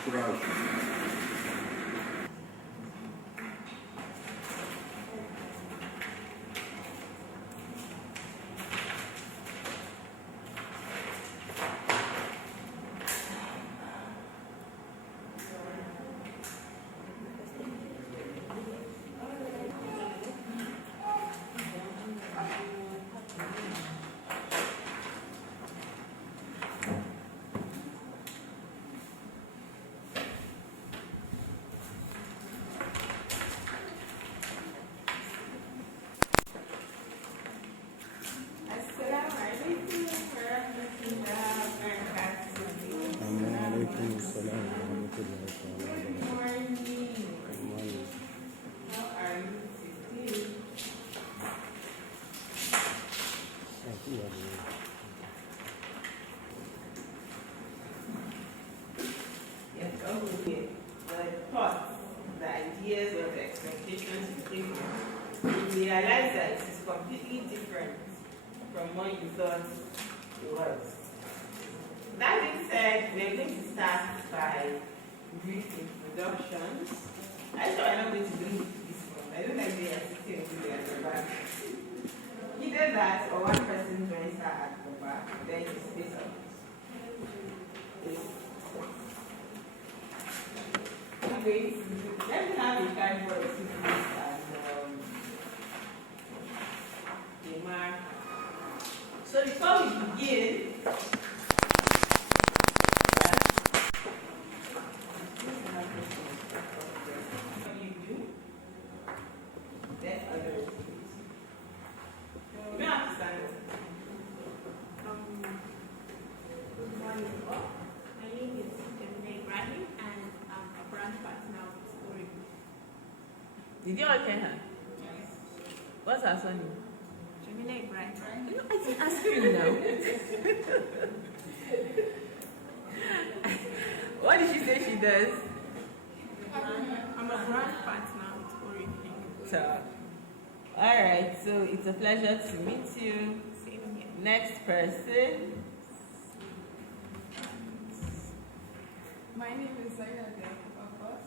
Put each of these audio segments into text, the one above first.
The thoughts, the ideas, or the expectations you came with, you realize that it is completely different from what you thought it was. That being said, we're going to start by brief introductions. Actually, I'm not going to do this one. I don't like the assistant to the at the back. Either that or one person joins her at the back, then you space out. Let me have a card for it and the mark. So before we begin, what you do, let others do it. You don't have to stand up. Good morning, all. My name is Jamila Ibrahim, and I'm a branch partner with Ori. Did you all tell her? Yes. What's her surname? Jamila Ibrahim. No, I didn't ask you now. What did she say she does? I'm a branch partner with Ori. So, alright, so it's a pleasure to meet you. Same here. Next person. My name is Zaina Abbas.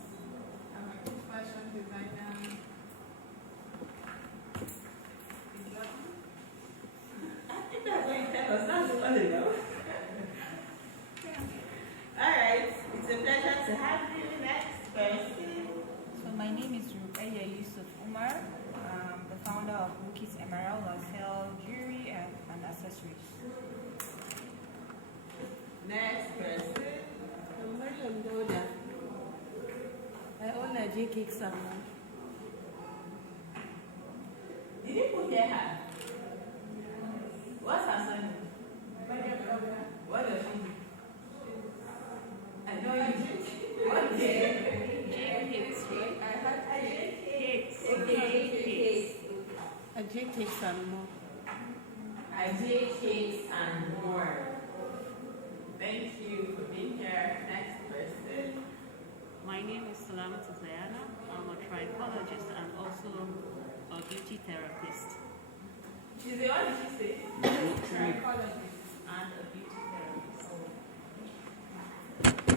I'm a fashion designer. I think that's what you tell us. That's all you know. Alright, it's a pleasure to have you. Next person. So my name is Ruqayya Yusuf Umar. I'm the founder of Rukis Emerald. I sell jewelry and accessories. Next person. I'm Mariam Dauda. I own a J Cake Salon. Did you put here her? What's her surname? What does she do? I know you do. What day? Cakes, right? I had Cakes. A J Cake Salon. Ajay Cakes and more. Thank you for being here. Next person. My name is Salamatu Zayana. I'm a trichologist and also a beauty therapist. She's the one did she say? trichologist. And a beauty therapist.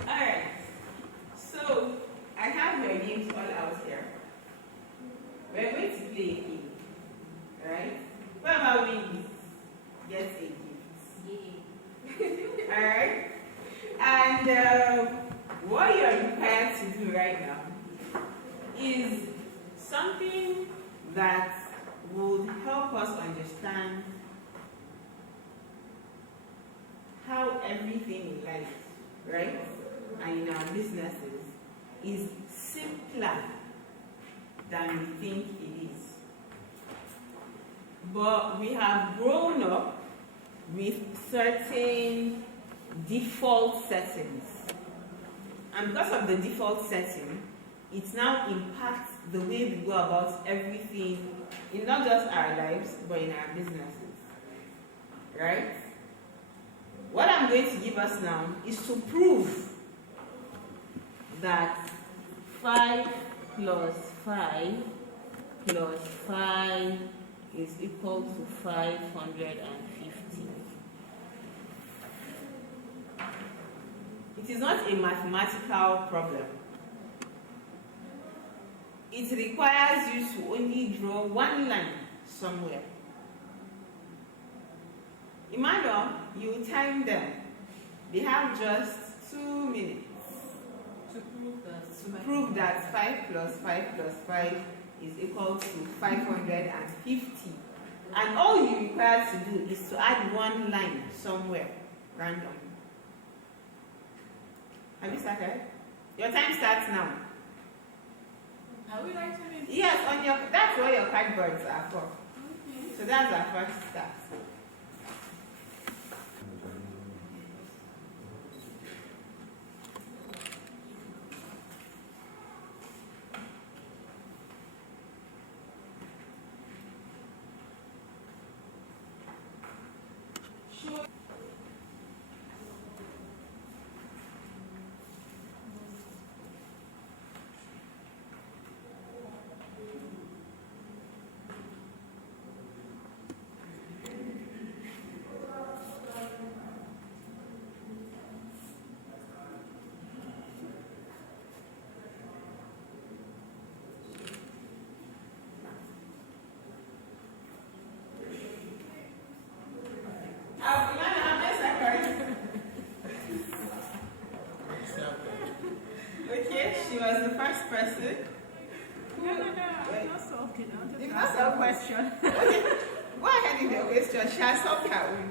Alright. So I have your names all out here. We're going to play a game. Alright? Whoever wins gets a gift. Alright? And what you're required to do right now is something that would help us understand how everything in life, right, and in our businesses is simpler than we think it is. But we have grown up with certain default settings. And because of the default setting, it now impacts the way we go about everything in not just our lives, but in our businesses. Right? What I'm going to give us now is to prove that 5 plus 5 plus 5 is equal to 550. It It is not a mathematical problem. It requires you to only draw one line somewhere. Emmanuel, you time them. They have just 2 minutes to prove that 5 plus 5 plus 5 is equal to 550. And all you require to do is to add one line somewhere, randomly. Have you started? Your time starts now. Are we writing it? Yes, that's what your cardboards are for. So that's our first start. Okay, she was the first person. No, I'm not solving. You've not solved question. Okay, go ahead with your question. She has solved her own.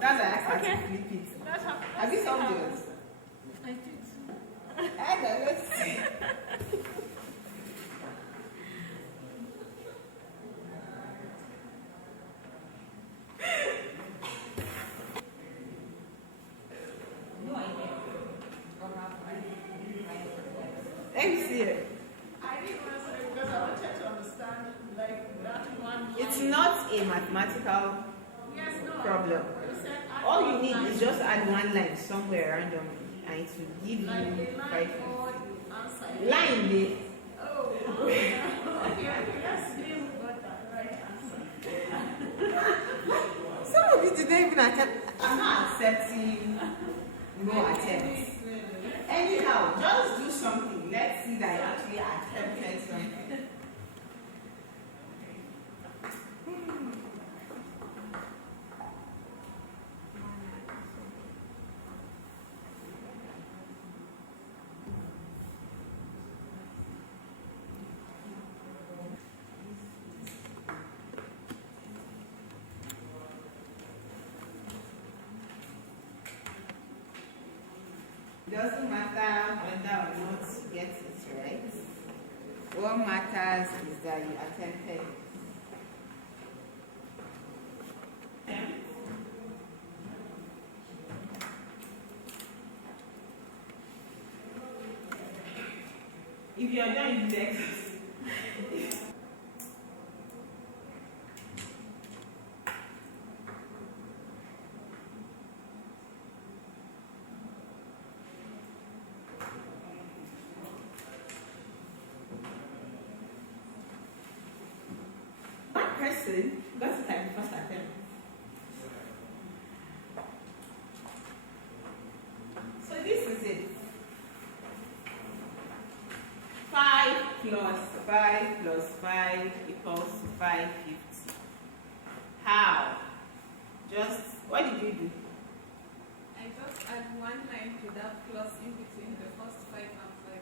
That's why I asked her to flip it. That's how. Have you solved yours? I did. Let's see. Let me see it. I didn't answer it because I wanted to understand, like, that one. It's not a mathematical Yes, no. problem. You said add All one you need line. is just add one line somewhere randomly and it will give Like you a line 5. or you answer. Line there. Oh, okay, let's see who got that right answer. Some of you didn't even attempt. I'm not accepting no attempts. Anyhow, just do something. Let's see that you actually attempted something. Doesn't matter whether or not you get it right. What matters is that you attempted it. If you are done, you text. One person got it like the first attempt. So this is it. 5 plus 5 plus 5 equals to 550. How? Just, what did you do? I just add one line to that plus in between the first 5 and 5.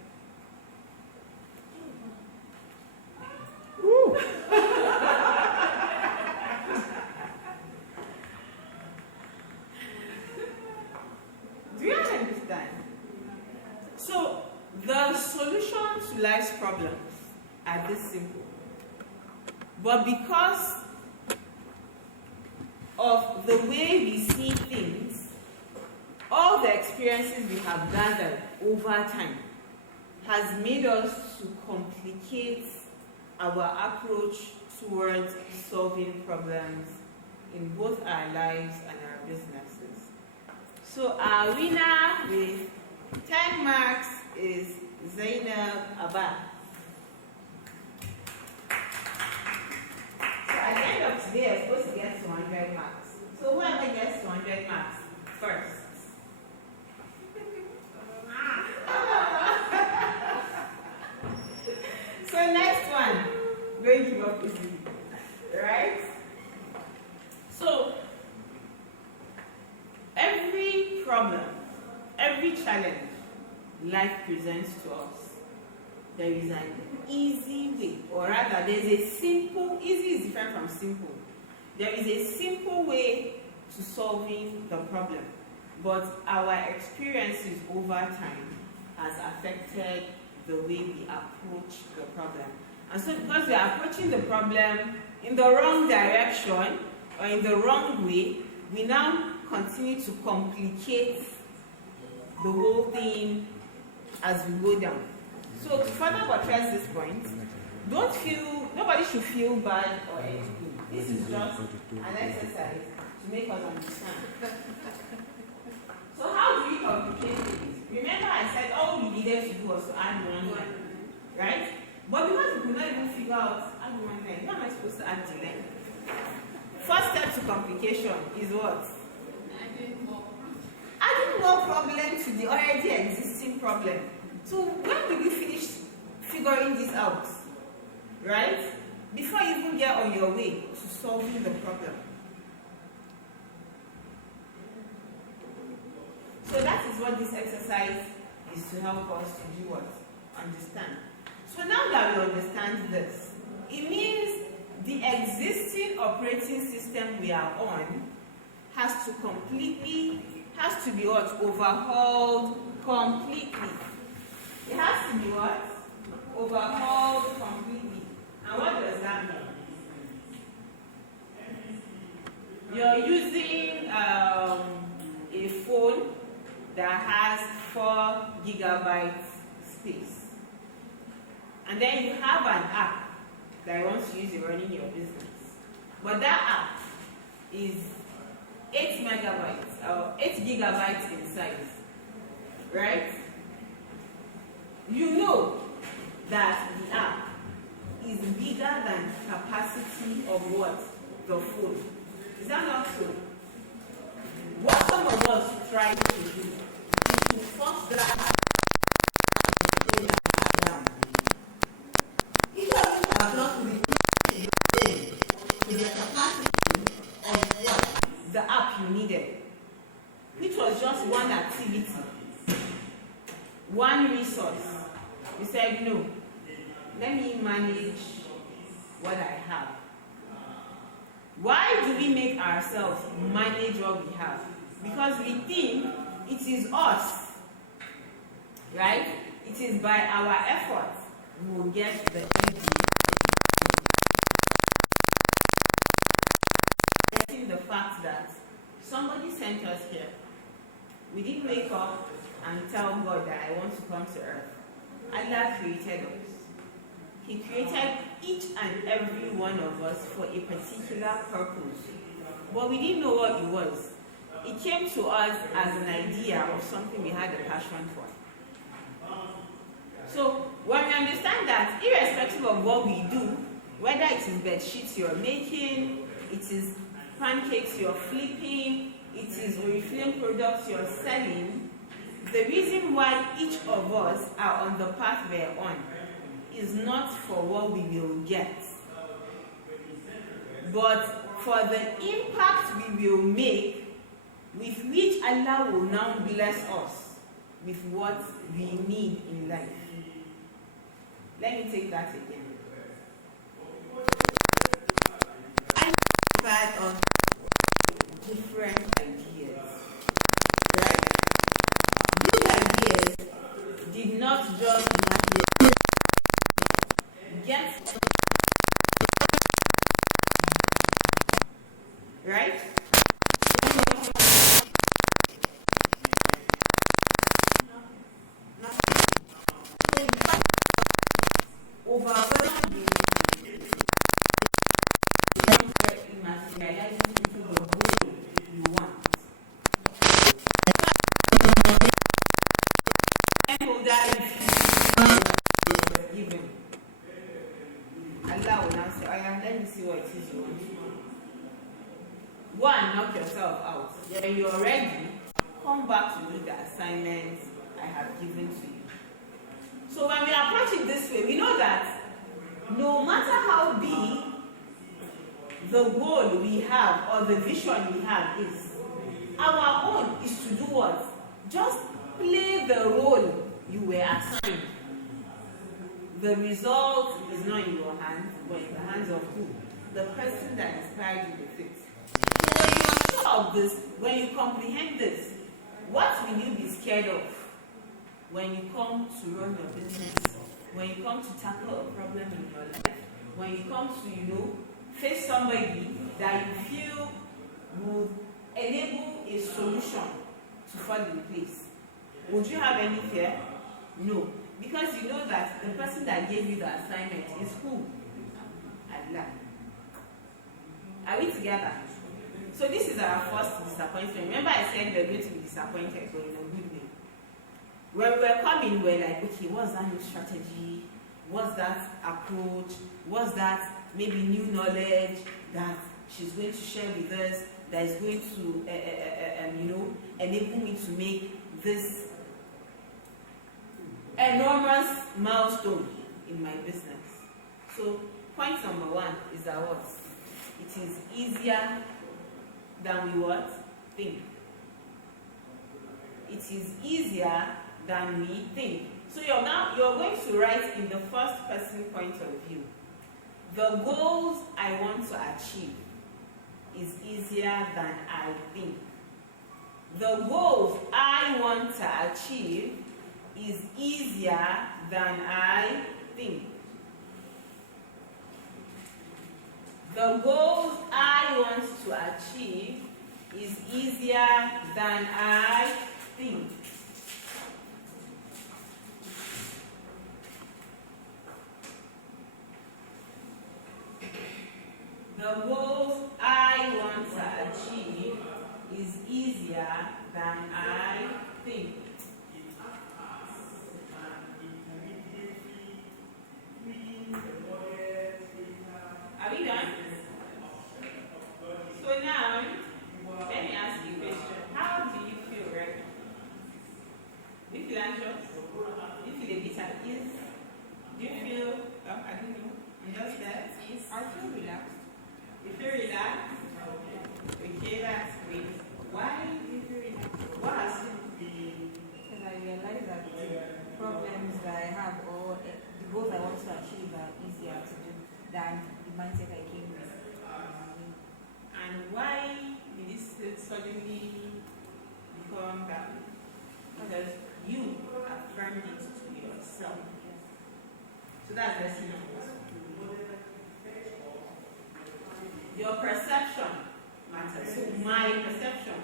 Do you understand? So, the solution to life's problems are this simple. But because of the way we see things, all the experiences we have gathered over time has made us to complicate our approach towards solving problems in both our lives and our businesses. So our winner with 10 marks is Zainab Abba. So at the end of today, you're supposed to get 200 marks. So whoever gets 200 marks first next one. Don't give up easily. Right? So, every problem, every challenge life presents to us, there is an easy way, or rather, there is a simple, easy is different from simple. There is a simple way to solving the problem, but our experiences over time has affected the way we approach the problem. And so because we are approaching the problem in the wrong direction or in the wrong way, we now continue to complicate the whole thing as we go down. So to further buttress this point, nobody should feel bad or anything. This is just an exercise to make us understand. So how do we complicate things? Remember I said all we needed to do was to add one line, right? But because we could not even figure out add one line, how am I supposed to add the line? First step to complication is what? Adding more problem to the already existing problem. So when will you finish figuring this out? Right? Before you even get on your way to solving the problem. So that is what this exercise is to help us to do what? Understand. So now that we understand this, it means the existing operating system we are on has to be what? Overhauled completely. It has to be what? Overhauled completely. And what does that mean? You're using a phone that has 4 gigabytes space. And then you have an app that you want to use in running your business. But that app is 8 megabytes or 8 gigabytes in size. Right? You know that the app is bigger than capacity of what? The phone. Is that not so? What some of us try to do is to force that app down. It doesn't have not to be with the capacity of what? The app you needed, which was just one activity, one resource. You said, no, let me manage what I have. Why do we make ourselves manage what we have? Because we think it is us, right? It is by our efforts we will get the end. The fact that somebody sent us here. We didn't wake up and tell God that I want to come to earth. Allah created us. He created each and every one of us for a particular purpose. But we didn't know what it was. It came to us as an idea of something we had a passion for. So when we understand that, irrespective of what we do, whether it is bed sheets you're making, it is pancakes you're flipping, it is Oriflame products you're selling, the reason why each of us are on the path we're on is not for what we will get, but for the impact we will make, with which Allah will now bless us with what we need in life. Let me take that again. Part of different ideas, right? These ideas did not just get right. Allah will now say, let me see what it is you want. Go and knock yourself out. When you're ready, come back to do the assignments I have given to you. So when we approach it this way, we know that no matter how big the goal we have or the vision we have is, our own is to do what? Just play the role you were assigned. The result is not in your hands, but in the hands of who? The person that inspired you with it. So when you are sure of this, when you comprehend this, what will you be scared of when you come to run your business? When you come to tackle a problem in your life? When you come to, face somebody that you feel would enable a solution to fall in place? Would you have any fear? No. Because you know that the person that gave you the assignment is who? Allah. Are we together? So this is our first disappointment. Remember I said we're going to be disappointed, but in a good way. When we were coming, we're like, okay, what's that new strategy? What's that approach? What's that maybe new knowledge that she's going to share with us that is going to, enable me to make this enormous milestone in my business? So point number one is that what? It is easier than we what? Think. It is easier than we think. So you're going to write in the first person point of view. The goals I want to achieve is easier than I think. The goals I want to achieve is easier than I think. The goals I want to achieve is easier than I think. The goals I want to achieve is easier than I think. Are we done? So now, let me ask you a question. How do you feel right now? Do you feel anxious? Do you feel a bit at ease? Do you feel, I don't know, I'm just there? I feel relaxed. You feel relaxed? Okay, that's great. Why do you feel relaxed? What has it been? Because I realize that the problems that I have or the goals I want to achieve are easier to do than the mindset I came with. And why did this suddenly become that way? Because you affirmed it to yourself. So that's lesson number one. Your perception matters. So my perception,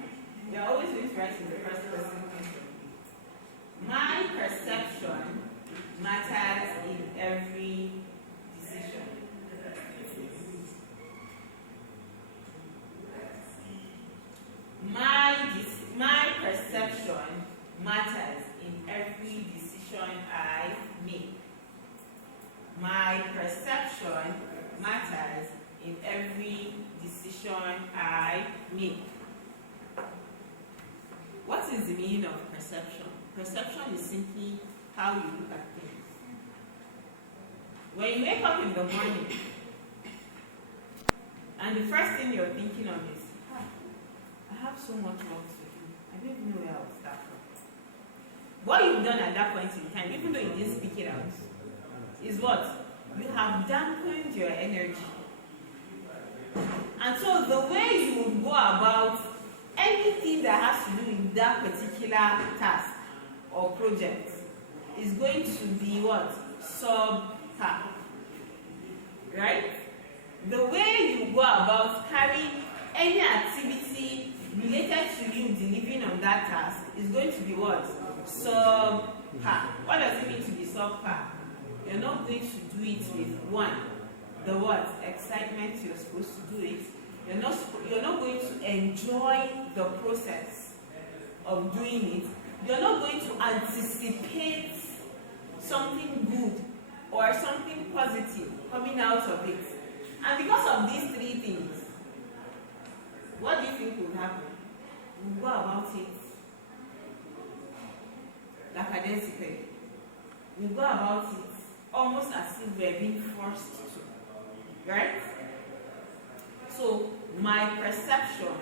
you're always going to write in the first person point of view. My perception matters in every decision. My perception matters in every decision I make. My perception matters in every decision I make. What is the meaning of perception? Perception is simply how you look at things. When you wake up in the morning, and the first thing you're thinking of is, I have so much work to do. I don't even know where I'll start from. What you've done at that point in time, even though you didn't speak it out, is what? You have dampened your energy. And so the way you would go about anything that has to do with that particular task or project is going to be what? Subpar. Right? The way you go about carrying any activity related to you delivering on that task is going to be what? Subpar. What does it mean to be subpar? You're not going to do it with one. The what? Excitement you're supposed to do it. You're not going to enjoy the process of doing it. You're not going to anticipate something good or something positive coming out of it. And because of these three things, what do you think will happen? We'll go about it lackadaisically. We'll go about it almost as if we're being forced to, right? So my perception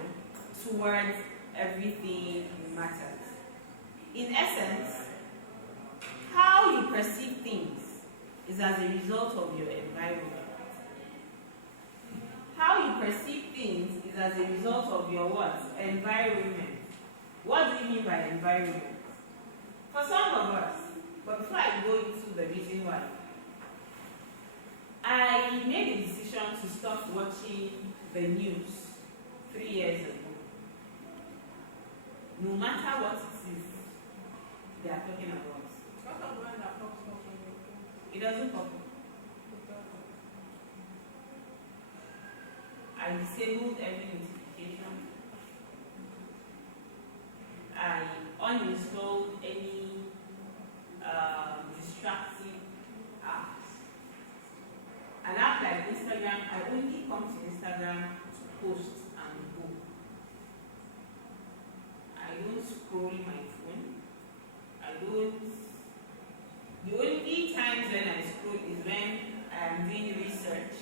towards everything matters. In essence, how you perceive things is as a result of your environment. How you perceive things is as a result of your what? Environment. What do you mean by environment? For some of us, but before I go into the reason why, I made a decision to stop watching the news 3 years ago. No matter what it is they are talking about. What of the one that pops up on your phone? It doesn't pop up. I disabled every notification. I uninstalled any distracting apps. An app like Instagram, I only come to Instagram to post and go. I don't scroll my phone. The only times when I scroll is when I am doing research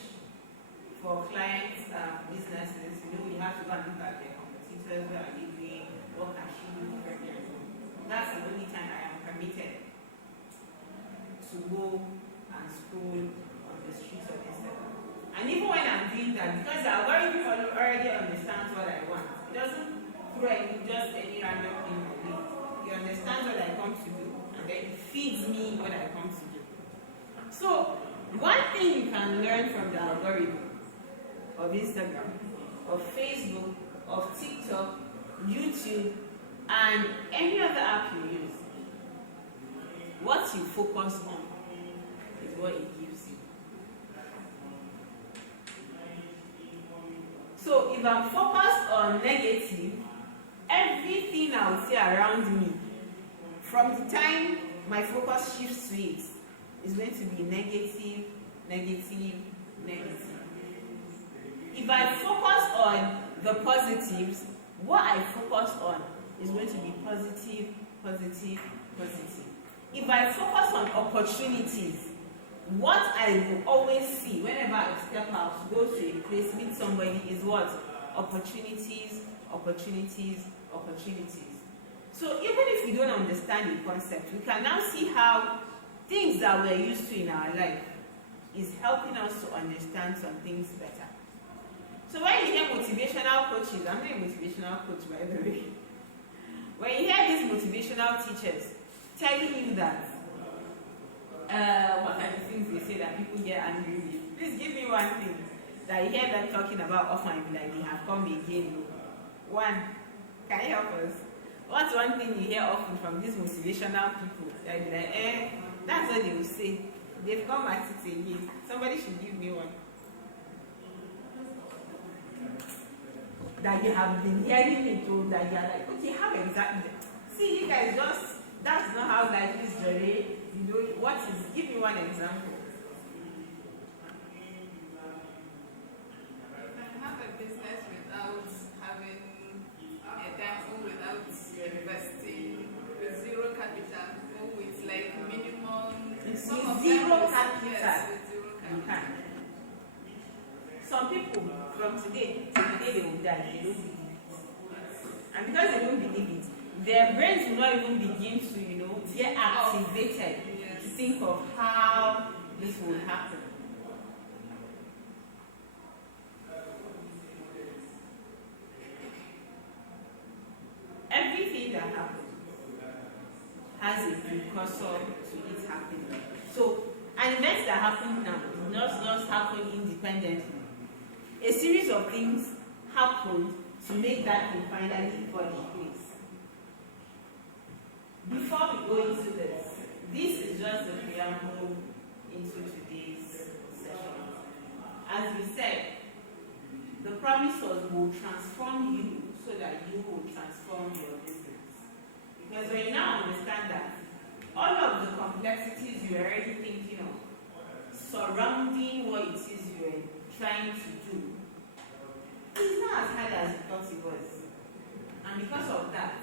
for clients' businesses. You know, you have to go and look at their competitors, what are they doing, what can she do differently. That's the only time I am permitted to go and scroll on the streets of Instagram. And even when I'm doing that, because the algorithm already understands what I want, it doesn't throw just any random thing my way. It understands what I come to do, and then it feeds me what I come to do. So, one thing you can learn from the algorithm of Instagram, of Facebook, of TikTok, YouTube, and any other app you use, what you focus on is what it gives you. So if I'm focused on negative, everything I will see around me, from the time my focus shifts to it, is going to be negative, negative, negative. If I focus on the positives, what I focus on is going to be positive, positive, positive. If I focus on opportunities, what I will always see whenever I step out, go to a place, meet somebody, is what? Opportunities, opportunities, opportunities. So even if we don't understand the concept, we can now see how things that we're used to in our life is helping us to understand some things better. So when you hear motivational coaches, I'm not a motivational coach by the way. When you hear these motivational teachers telling you that, what are the things they say that people get angry with? Please give me one thing that you hear them talking about often and be like, they have come again. One, can you help us? What's one thing you hear often from these motivational people? That be like, that's what they will say. They've come at it again. Somebody should give me one. That you have been hearing it told, that you are like, okay, how exactly? See, you guys that's not how life is, Jerry. You know, what is, give me one example. Have a business without having a dime, without investing, with zero capital, or with like minimum. With Some of zero them is- capital. Yes, with zero You capital. can. Some people from today till the day they will die, they don't believe it. And because they don't believe it, their brains will not even begin to, get activated Yes. to think of how this will happen. Everything that happens has a precursor to it happening. So, an event that happened now did not just happen independently. A series of things happened to make that thing finally fall in place. Before we go into this is just a preamble into today's session. As we said, the promise was will transform you so that you will transform your business. Because when you now understand that, all of the complexities you're already thinking of surrounding what it is you're trying to do, it's not as hard as you thought it was. And because of that,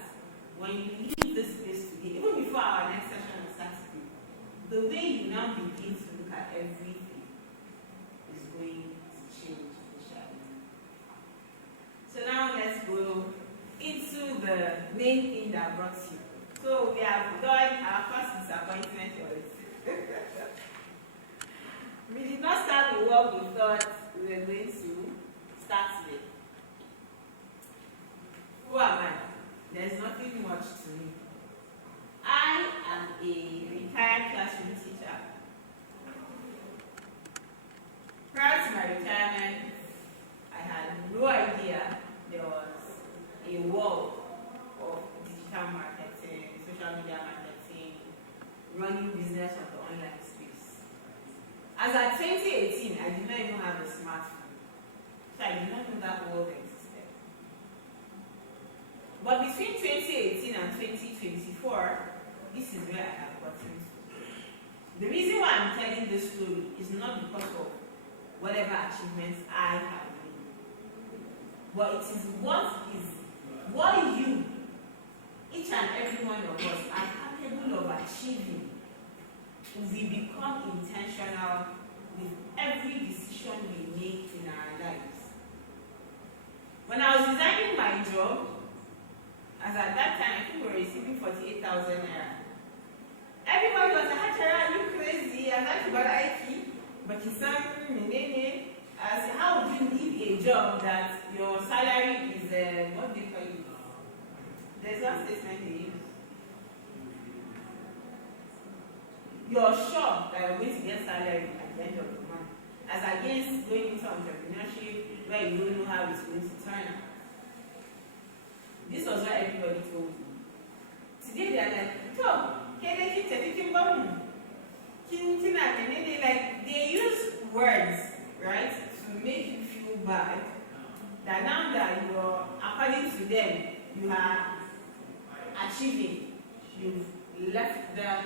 when you leave this place today, even before our next session on Saturday, the way you now begin to that everything is going to change initially. So now let's go into the main thing that brought you. So we have done our first disappointment was we did not start the work we thought we were going to start with. Who am I? There's nothing much to me. I am a retired classroom teacher. Prior to my retirement, I had no idea there was a world of digital marketing, social media marketing, running business on the online space. As at 2018, I did not even have a smartphone, so I did not know that world existed. But between 2018 and 2024, this is where I have gotten to. The reason why I'm telling this story is not because of whatever achievements I have made, but it is what you, each and every one of us, are capable of achieving if we become intentional with every decision we make in our lives. When I was designing my job, as at that time, I think we were receiving 48,000 naira. Everybody was like, Hachara, are you crazy? I'm not about IT. But you said, as how would you leave a job that your salary is, what do you call it? There's one statement they use. You're sure that you're going to get salary at the end of the month, as against going into entrepreneurship where you don't know how it's going to turn out. This was what everybody told me. Today they are like, Tom, like they use words, right, to make you feel bad. That now that you're, according to them, you are achieving, you've left them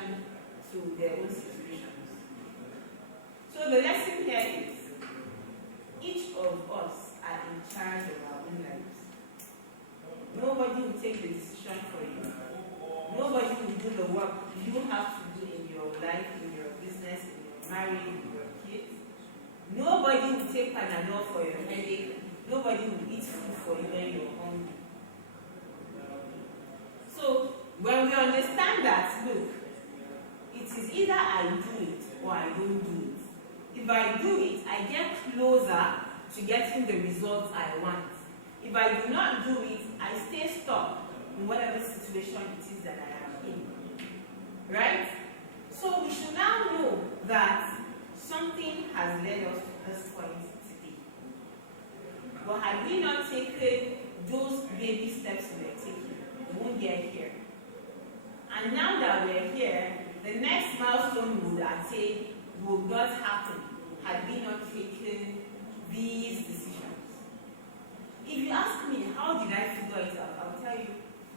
to their own situations. So the lesson here is, each of us are in charge of our own lives. Nobody will take the decision for you. Nobody will do the work you have to do in your life, in your business, in your marriage, in your kids. Nobody will take Panadol for your headache. Nobody will eat food for you when you're hungry. So when we understand that, look, it is either I do it or I don't do it. If I do it, I get closer to getting the results I want. If I do not do it, I stay stuck in whatever situation it is that I am in. Right? So we should now know that something has led us to this point today. But had we not taken those baby steps we were taking, we won't get here. And now that we're here, the next milestone we would attain would not happen had we not taken these decisions. If you ask me, how did I figure it out? I'll tell you,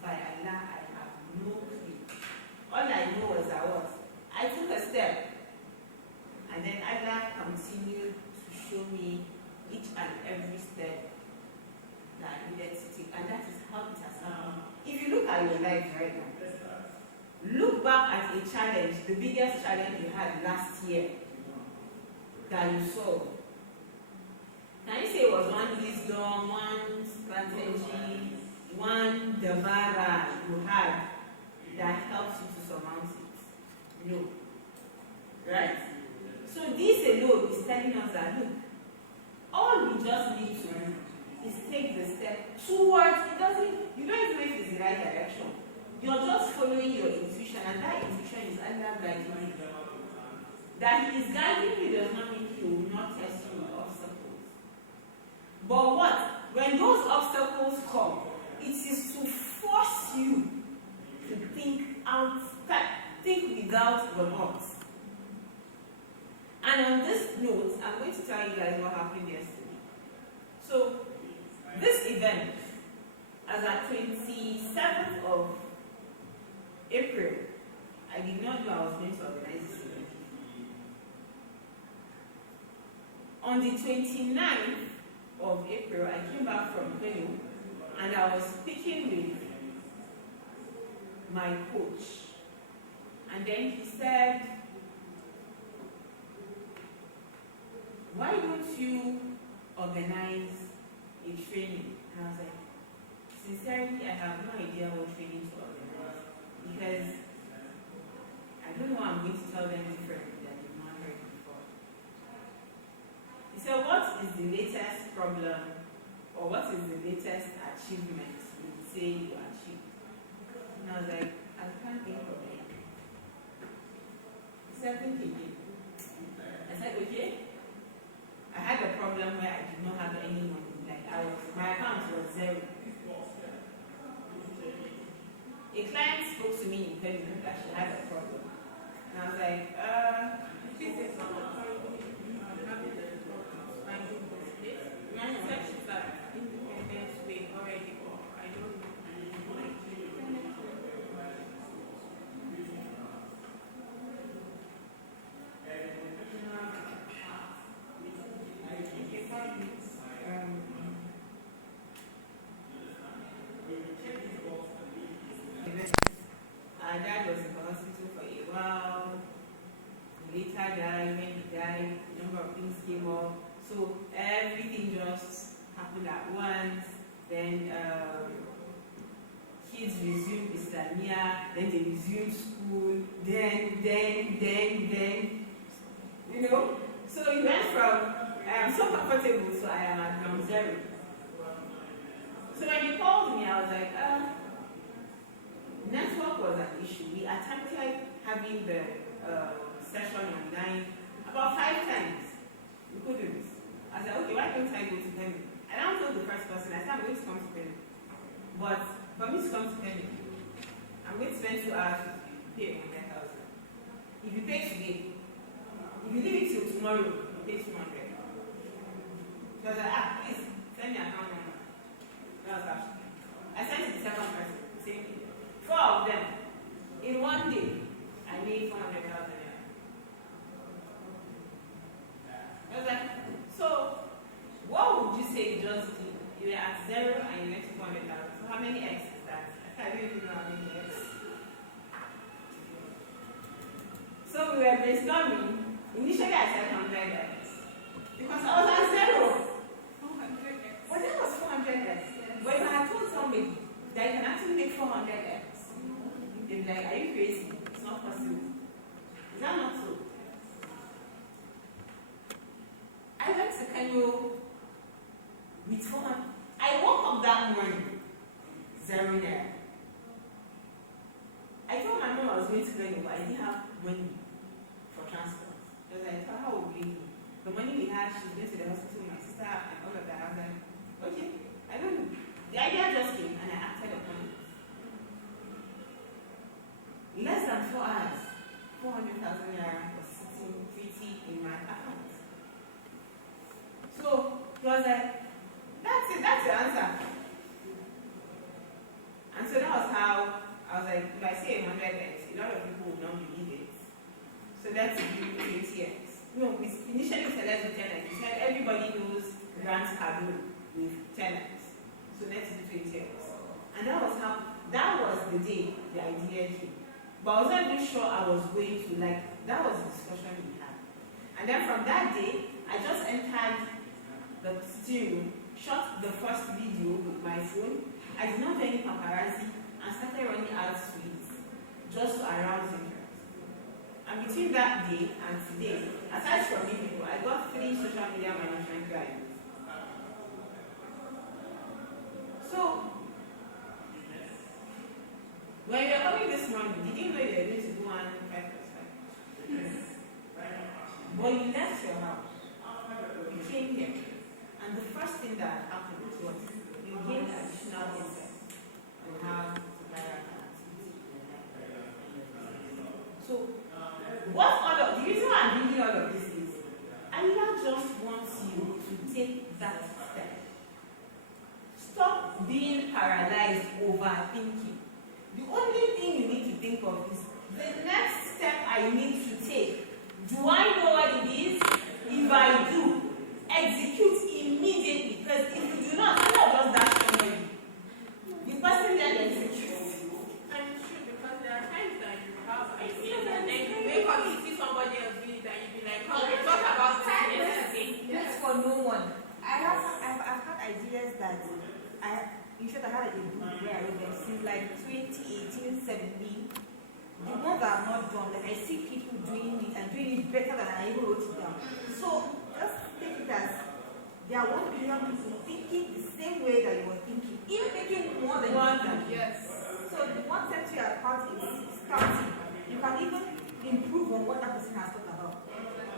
by Allah, I have no clue. All I know was that I took a step, and then Allah continued to show me each and every step that I needed to take, and that is how it has happened. If you look at your life right now, look back at a challenge, the biggest challenge you had last year that you solved. Can you say it was one wisdom, one strategy, one dabara you had that helped you to surmount it? No. Right? So this alone is telling us that, look, all we just need to do is take the step towards, you don't even know if it's the right direction. You're just following your intuition, and that intuition is Allah guiding you. That He is guiding you does not mean He will not test you with obstacles. But what? When those obstacles come, it is to force you to think without the box. And on this note, I'm going to tell you guys what happened yesterday. So, this event, as at 27th of April, I did not know I was going to organize this event. On the 29th of April, I came back from Kano, and I was speaking with my coach. And then he said, why don't you organize a training? And I was like, sincerely, I have no idea what training to organize because I don't know I'm going to tell them differently than they've not heard before. He said, what is the latest problem or what is the latest achievement you would say you achieved? And I was like, I can't think of it. He said, think again. I said, okay. I had a problem where I did not have any money. Like my account was zero. A client spoke to me in person that she had a problem. And I was like, She said someone having difficulties finding this place. And she said she's at Independence Way already, or I don't know. Our dad was in the hospital for a while. He later died. When he died, a number of things came up. So everything just happened at once. Then kids resumed Islamia. Then they resumed school. Then. You know? So he went from I am so comfortable, so I am at ground zero. So when he called me, I was like, network was an issue. We attempted having the session online about 5 times. We couldn't. I said, okay, why don't I go to Penny? And I told the first person, I said, I'm going to come to Penny. But for me to come to Penny, I'm going to spend 2 hours to pay 100,000. If you pay today, if you leave it till tomorrow, you pay 200. So I was like, please, send me an account number. That was actually. I sent it to the second person, same thing. 4 of them. In one day, I made 400,000. I was like, so what would you say you just did? You were at 0 and you went to 400,000. So how many X is that? I don't even know how many X. So we were brainstorming. Initially I said 100X. Because I was at 0. 400x. Well, that was 400X. But if I had told somebody that you can actually make 400X, they'd be like, are you crazy? It's not possible. Is that not so? I went to Kano with 400. I woke up that morning, 0 naira. I told my mom I was going to Kano, but I didn't have money for transport. I was like, how would we do? The money we had, she was going to the hospital with my sister and all of that. I was like, okay, I don't know. The idea just came and I acted upon it. Less than 4 hours, 400,000 naira was sitting pretty in my account. So he was like, that's it, that's the answer. And so that was how I was like, if I say 100x, a lot of people would not believe it. So let's do 20x. No, we initially said let's do 10x. We said everybody knows Grant Cardone with 10x. So let's do 20x. And that was the day the idea came. But I was not even sure I was going to, that was the discussion we had. And then from that day, I just entered the studio, shot the first video with my phone. I did not do any paparazzi and started running ad tweets just to arouse interest. And between that day and today, aside from me people, I got 3 social media management clients. So, when you were coming this morning, did you know you were going to do 1 5+5? But you left your house. You came here. And the first thing that happened was you gained additional insight on how to carry out activity. So, the reason why I'm bringing all of this is, Allah just wants you to take that step. Stop being paralyzed, overthinking. The only thing you need to think of is the next step I need to take. Do I know what it is? If I do, execute immediately. Because if you do not, Allah does that for you. The person then executes. And it's true because there are times that you have ideas and then you wake up, you see somebody else doing it and you be like, oh, we talked about this yesterday. in short, I had a book where I wrote them since like 2018, 17. The ones that are not done, like I see people doing it and doing it better than I even wrote it down. So just take it as there are 1 billion people thinking the same way that you were thinking, even thinking more than you can. Yes. So the one century apart is starting. You can even improve on what that person has talked about.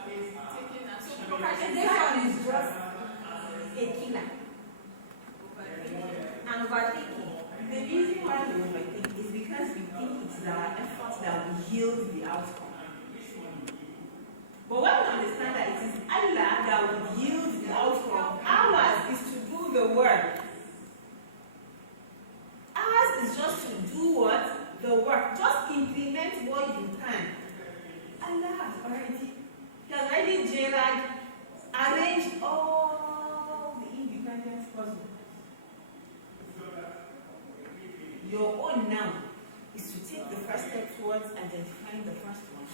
Taking So action. procrastination is just a killer. And overthinking. The reason why we overthink is because we think it's our effort that will yield the outcome. But when we understand that it is Allah that will yield the outcome, ours is to do the work. Ours is just to do what? The work. Just implement what you can. Allah has already Gerard arranged all the independence puzzle. Your own now is to take the first step towards identifying the first one.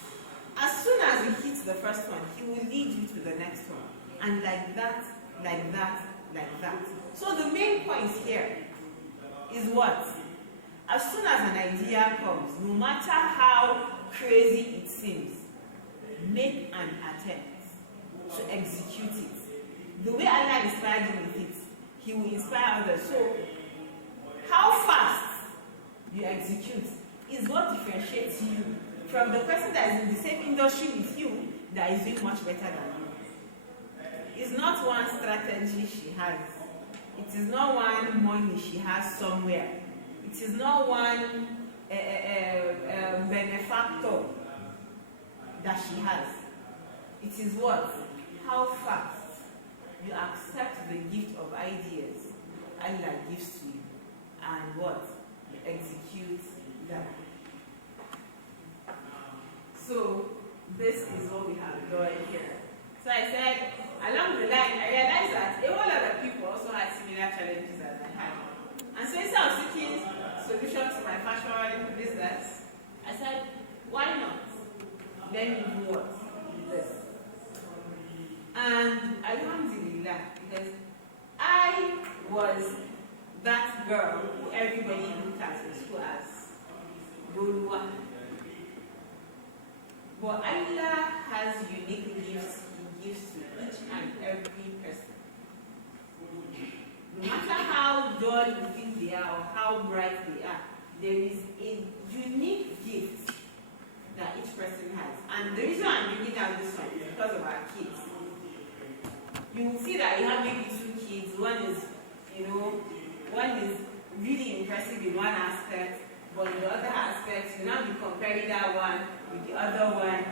As soon as you hit the first one, he will lead you to the next one. And like that, like that, like that. So the main point here is what? As soon as an idea comes, no matter how crazy it seems, make an attempt to execute it. The way Allah inspired you with it, He will inspire others. So, how fast you execute is what differentiates you from the person that is in the same industry with you that is doing much better than you. It's not one strategy she has. It is not one money she has somewhere. It is not one benefactor that she has. It is what? How fast you accept the gift of ideas Allah gives to you, and what? You execute them. So this is what we have done here. So I said, along the line, I realized that a whole lot of people also had similar challenges as I had. And so instead of seeking solutions to my fashion business, I said, why not? Let me do what? This. And alhamdulillah, because I was that girl who everybody looked at in school as Bolua. But Allah has unique gifts He gives to each and every person. No matter how dull you think they are or how bright they are, there is a unique gift that each person has. And the reason I'm bringing out this one is because of our kids. You will see that you have maybe two kids. One is really impressive in one aspect, but in the other aspect, you now be comparing that one with the other one.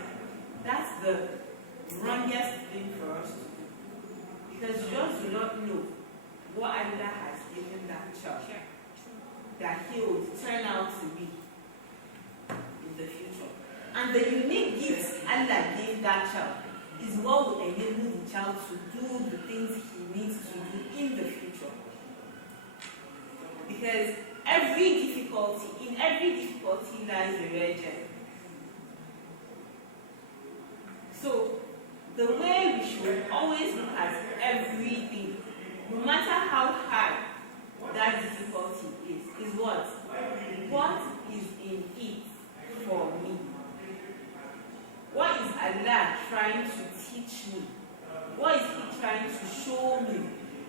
That's the wrongest thing for us to do. Because you just do not know what Allah has given that child that he will turn out to be in the future. And the unique gifts Allah gave that child is what will enable the child to do the things he needs to do in the future. Because in every difficulty lies a rare gem. So, the way we should always look at everything, no matter how hard that difficulty is what? What is in it for me? What is Allah trying to teach me? What is He trying to show me?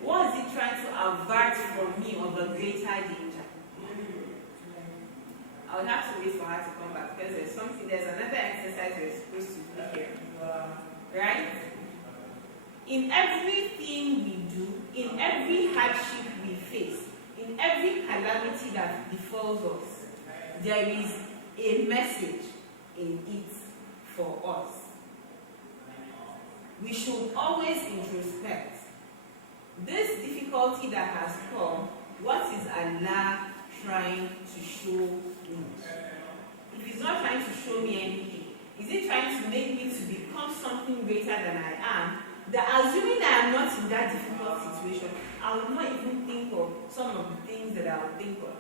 What is He trying to avert from me of a greater danger? I would have to wait for her to come back because there's another exercise we're supposed to do here. Right? In everything we do, in every hardship we face, in every calamity that befalls us, there is a message in it for us. We should always introspect. This difficulty that has come, what is Allah trying to show me? If He's not trying to show me anything, is He trying to make me to become something greater than I am? That assuming I am not in that difficult situation, I will not even think of some of the things that I would think of.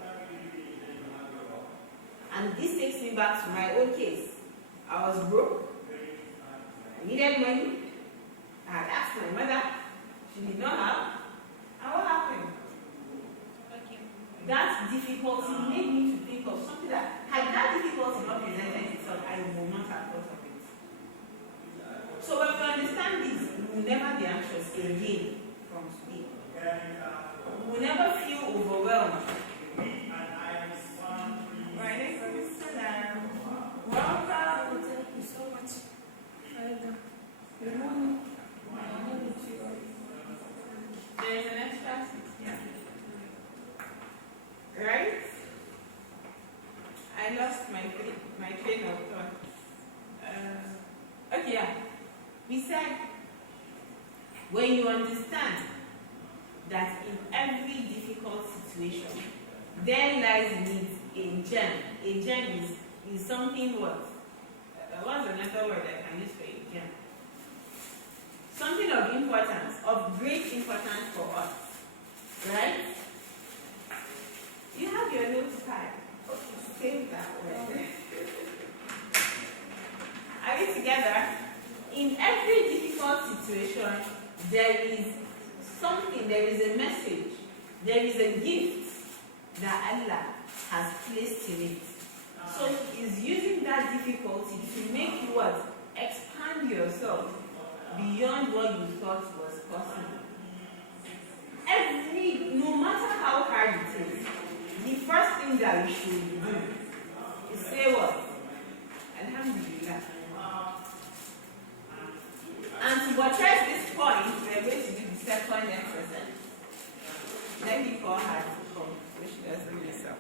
And this takes me back to my own case. I was broke. I needed money. I had asked my mother. She did not have. And what happened? Okay. difficulty made me to think of something that, had that difficulty not presented itself, I would not have thought of it. So when we understand this, we will never be anxious again from today. We will never feel overwhelmed. Right, welcome. Thank you so much. Good morning. There's an extra 6 here. Right? I lost my train of thought. Okay, yeah. We said, when you understand that in every difficult situation, there lies needs a gem. A gem is something what? What's another word I can use for a gem? Something of importance, of great importance for us. Right? You have your notepad. Okay, save that word. Are we together? In every difficult situation, there is something, there is a message, there is a gift that Allah has placed in it. So He is using that difficulty to make you what? Expand yourself beyond what you thought was possible. No matter how hard it is, the first thing that we should do is say what? Alhamdulillah. And to buttress this point, we are going to do the second exercise. Let me call her to come, so she doesn't mess up.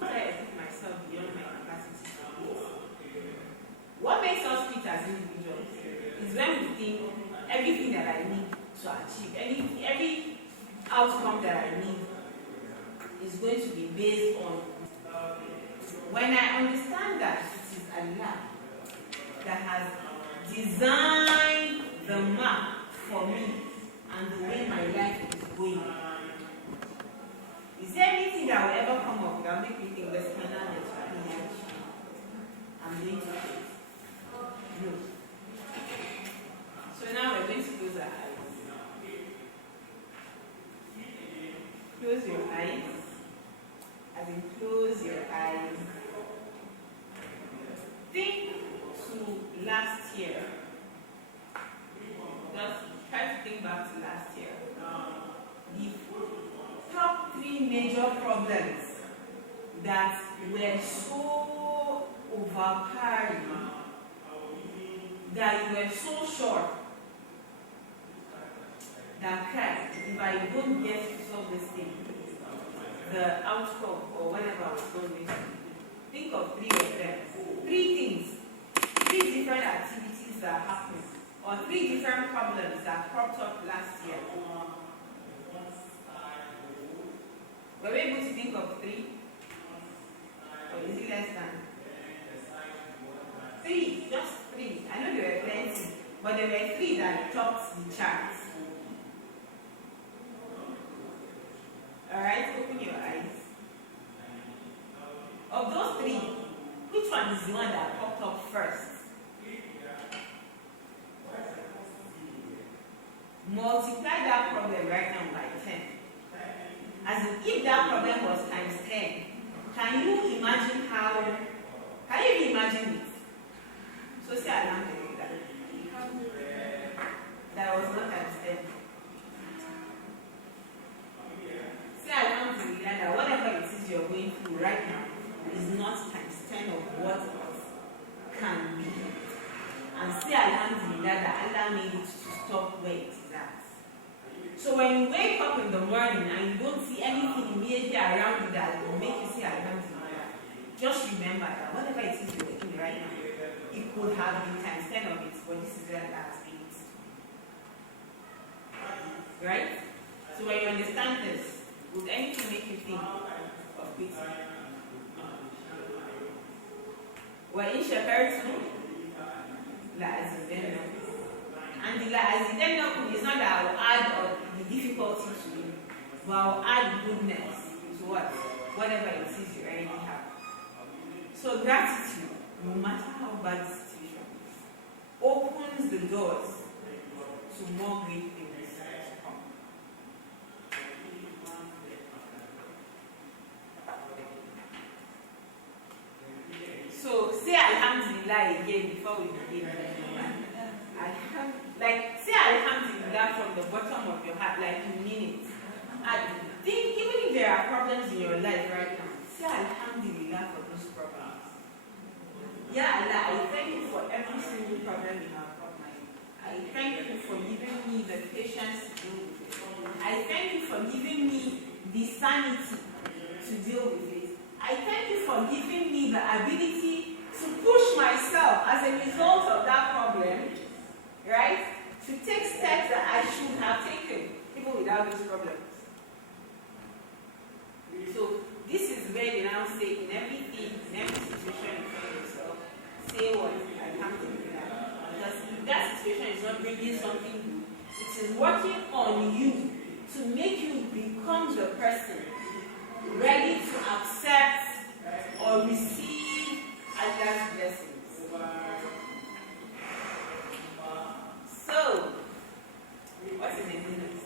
I put myself beyond my capacity. What makes us fit as individuals is when we think everything that I need to achieve, every outcome that I need is going to be based on. When I understand that it is Allah that has designed the map for me and the way my life is going, is there anything that will ever come up that will make me think this man is I'm going to do it? No. So now we're going to close our eyes. Close your eyes. As in, close your eyes. Think to last year. Just try to think back to last year. The top 3 major problems that were so overpowering, that you were so sure that Christ, if I don't get to solve this thing, the outcome or whatever I was going to do. Think of 3 of them. 3 things, 3 different activities that happened, or 3 different problems that cropped up last year. Were we able to think of 3? Or is it less than? 3, just 3. I know there were plenty, but there were 3 that topped the charts. Alright, open your eyes. Of those 3, which one is the one that popped up first? Multiply that problem right now by 10. As in, if that problem was times 10, can you imagine how? Can you even imagine it? So say Alhamdulillah. That was not times 10. Say Alhamdulillah that whatever it is you're going through right now is not times 10 of what it can be. And say Alhamdulillah that Allah made it to stop where it is at. So when you wake up in the morning and you don't see anything immediately around you that will make you say Alhamdulillah, just remember that whatever it is you're doing right now, it could have been times 10 of it, but this is where Allah has made it. Right? So when you understand this, would anything make you think of quitting? وَإِنْ شَكَرْتُمْ لَأَزِيدَنَّكُمْ. And the la'azidannakum is not that I will add the difficulty to you, but I will add goodness to what? Whatever it is you already have. So gratitude, no matter how bad the situation is, opens the doors to more great things to come. again before we begin. Like, say Alhamdulillah from the bottom of your heart, like you mean it. I think even if there are problems in your life right now, say Alhamdulillah for those problems. Yeah, Allah, I thank you for every single problem in our life. I thank you for giving me the patience to deal with it. I thank you for giving me the sanity to deal with it. I thank you for giving me the ability to push myself as a result of that problem, right? To take steps that I should have taken, even without those problems. So this is where they now say in everything, in every situation you find yourself, say what Alhamdulillah. Because if that situation is not bringing something good, it is working on you to make you become the person ready to accept or receive Allah's blessings. So, what is a business?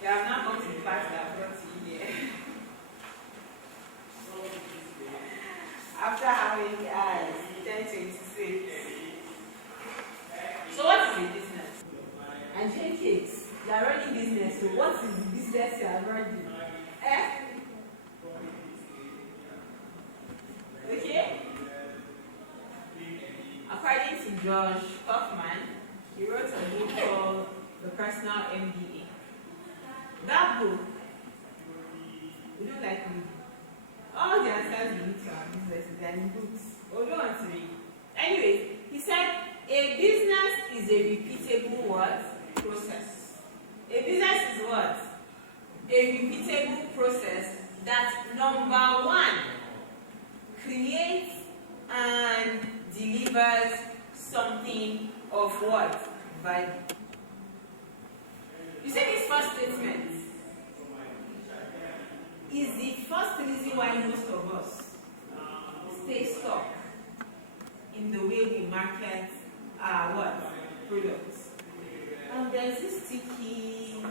We have now come to the fact that brought you here. After having 10:26. So what is a business? And JKs, you are running business. So what is the business you are running? Okay? According to Josh Kaufman, he wrote a book called The Personal MBA. That book, we don't like reading. All the answers we need to our business are in books. We don't want to read. Anyway, he said a business is a repeatable what? Process. A business is what? A repeatable process that, number one, creates and delivers something of what? Value. You see this first statement is the first reason why most of us stay stuck in the way we market our what? Products. And there's this sticky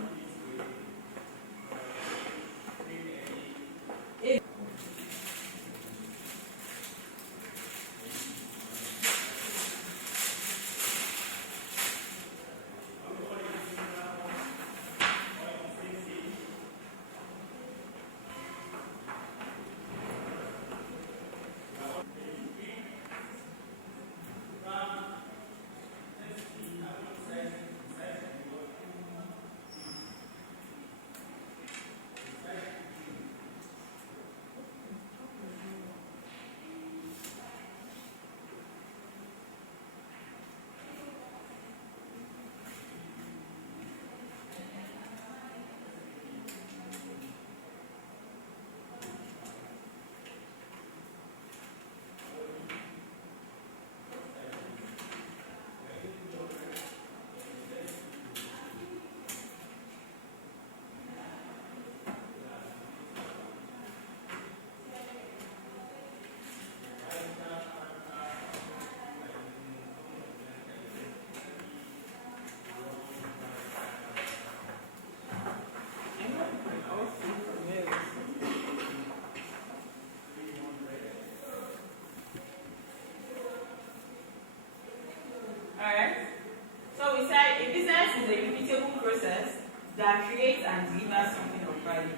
that creates and delivers something of value.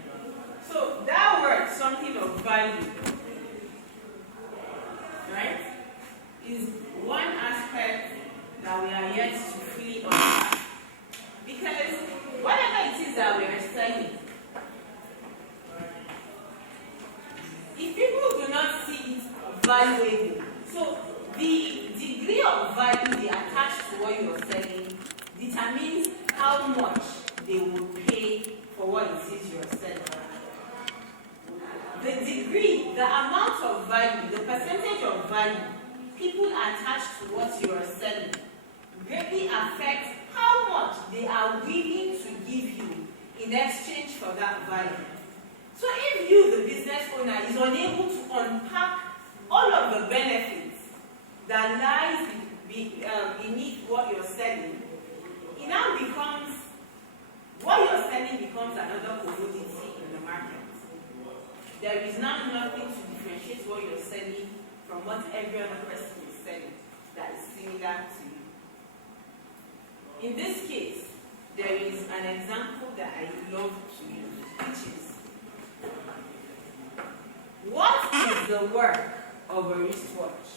So that word, something of value, right, is one aspect that we are yet to fully understand. Because whatever it is that we are selling, if people do not see it valuable, so the degree of value they attach to what you are selling determines how much they will pay for what it is you are selling. The degree, the amount of value, the percentage of value people attach to what you are selling greatly affects how much they are willing to give you in exchange for that value. So if you, the business owner, is unable to unpack all of the benefits that lies beneath what you're selling, it now becomes, what you're selling becomes another commodity in the market. there is now nothing to differentiate what you're selling from what every other person is selling that is similar to you. In this case, there is an example that I love to use, which is, what is the work of a wristwatch?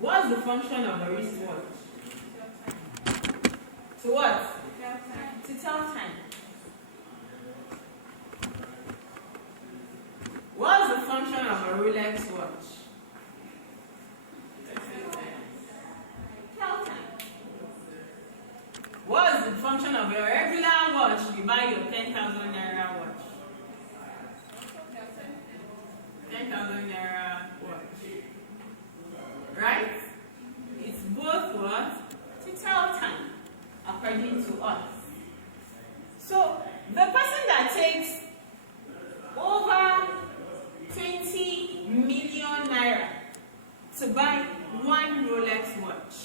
What's the function of a wristwatch? To what? To tell time. What's the function of a Rolex watch? Tell time. What's the function of a regular watch you buy your 10,000 naira watch? 10,000 naira watch. Right? It's both what? To tell time, according to us. So, the person that takes over 20 million naira to buy one Rolex watch,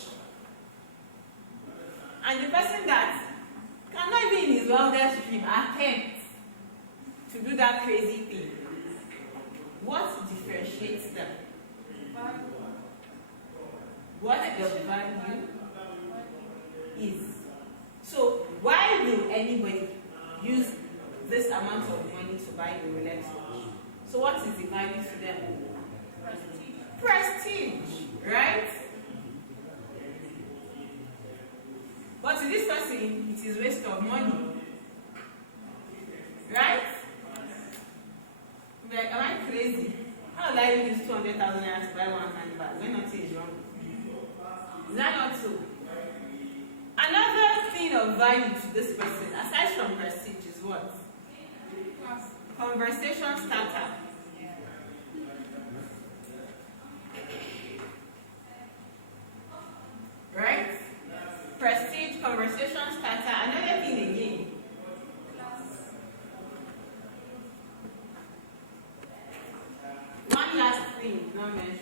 and the person that cannot even in his wildest dream attempt to do that crazy thing, what differentiates them? What the value is. So why will anybody use this amount of money to buy a Rolex watch? So what is the value to them? Prestige, right? But to this person, it is waste of money. Right? Like, am I crazy? How will I use 200,000 naira to buy one handbag when nothing is wrong? Is that not so? Another thing of value to this person, aside from prestige, is what? Conversation starter. Right? Prestige, conversation starter. Another thing again. One last thing not mentioned.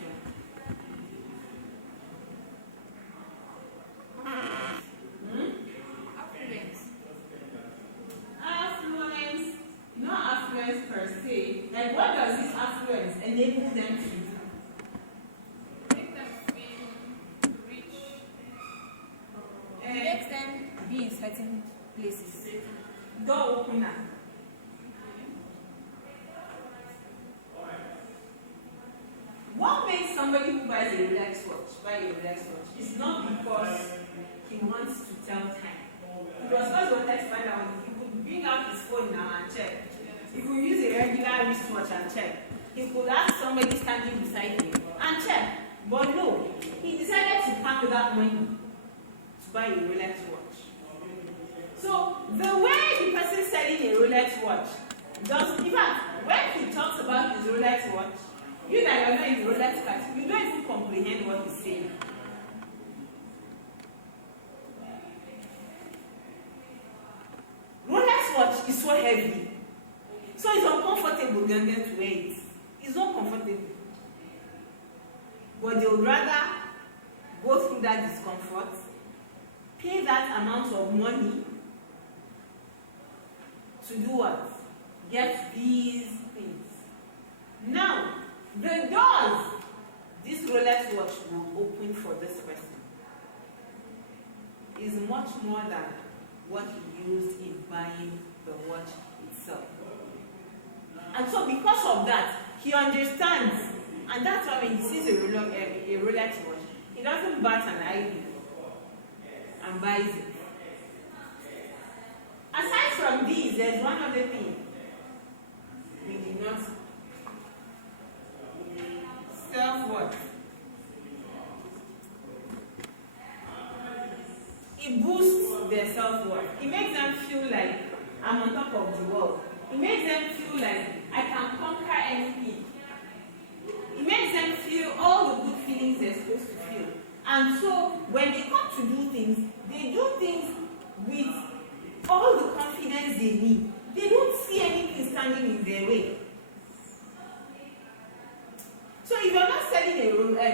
Affluence, not affluence per se. Like, what does this affluence enable them to do? Make them feel rich. It makes them be in certain places. Door opener. What makes somebody who buys a Rolex watch buy a Rolex watch? It's not because he wants to tell time. Because first what I find out, he could bring out his phone now and check. He could use a regular wristwatch and check. He could ask somebody standing beside him and check. But no, he decided to pack that money to buy a Rolex watch. So the way the person selling a Rolex watch does, in fact, when he talks about his Rolex watch, you that are not in the Rolex class, you don't even comprehend what he's saying. Rolex watch is so heavy, so it's uncomfortable than them to wear it. It's not comfortable, but they would rather go through that discomfort, pay that amount of money to do what? Get these things. Now, the doors this Rolex watch will open for this person is much more than what he used in buying the watch itself. And so because of that, he understands, and that's why when he sees a Rolex watch, he doesn't bat an eye and buys it. Aside from these, there's one other thing we did not. Self-worth. It boosts their self-worth. It makes them feel like I'm on top of the world. It makes them feel like I can conquer anything. It makes them feel all the good feelings they're supposed to feel. And so when they come to do things, they do things with all the confidence they need. They don't see anything standing in their way. So if you're not selling a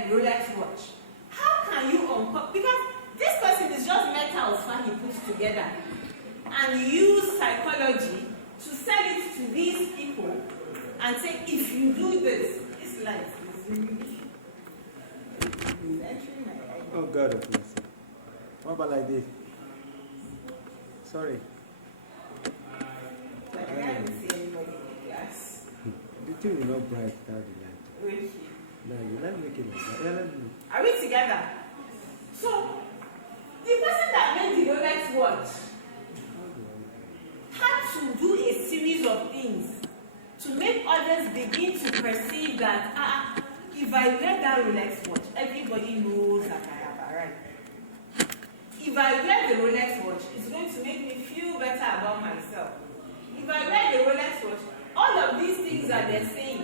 Rolex watch, how can you uncover? Because this person is just metal he puts together and use psychology to sell it to these people and say, if you do this light is really entering my head. Oh God of mercy. What about like this? Sorry. Like, I can't see anybody in the class. The thing will not bright without the light. Really. No, you let me make it like that. Yeah, let me. Are we together? So, the person that made the Rolex watch had to do a series of things to make others begin to perceive that, if I wear that Rolex watch, everybody knows that I have arrived. If I wear the Rolex watch, it's going to make me feel better about myself. If I wear the Rolex watch, all of these things that they're saying,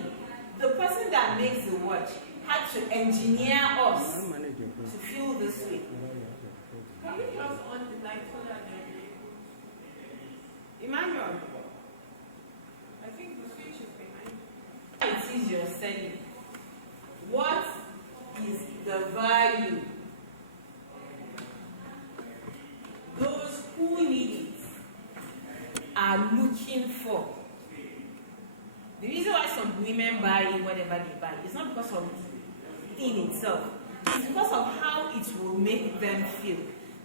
the person that makes the watch had to engineer us to feel this way. Can we just on the light so that Emmanuel, I think the switch is behind. it is you're selling. What is the value? Those who need it are looking for. The reason why some women buy whatever they buy is not because of the thing itself. It's because of how it will make them feel.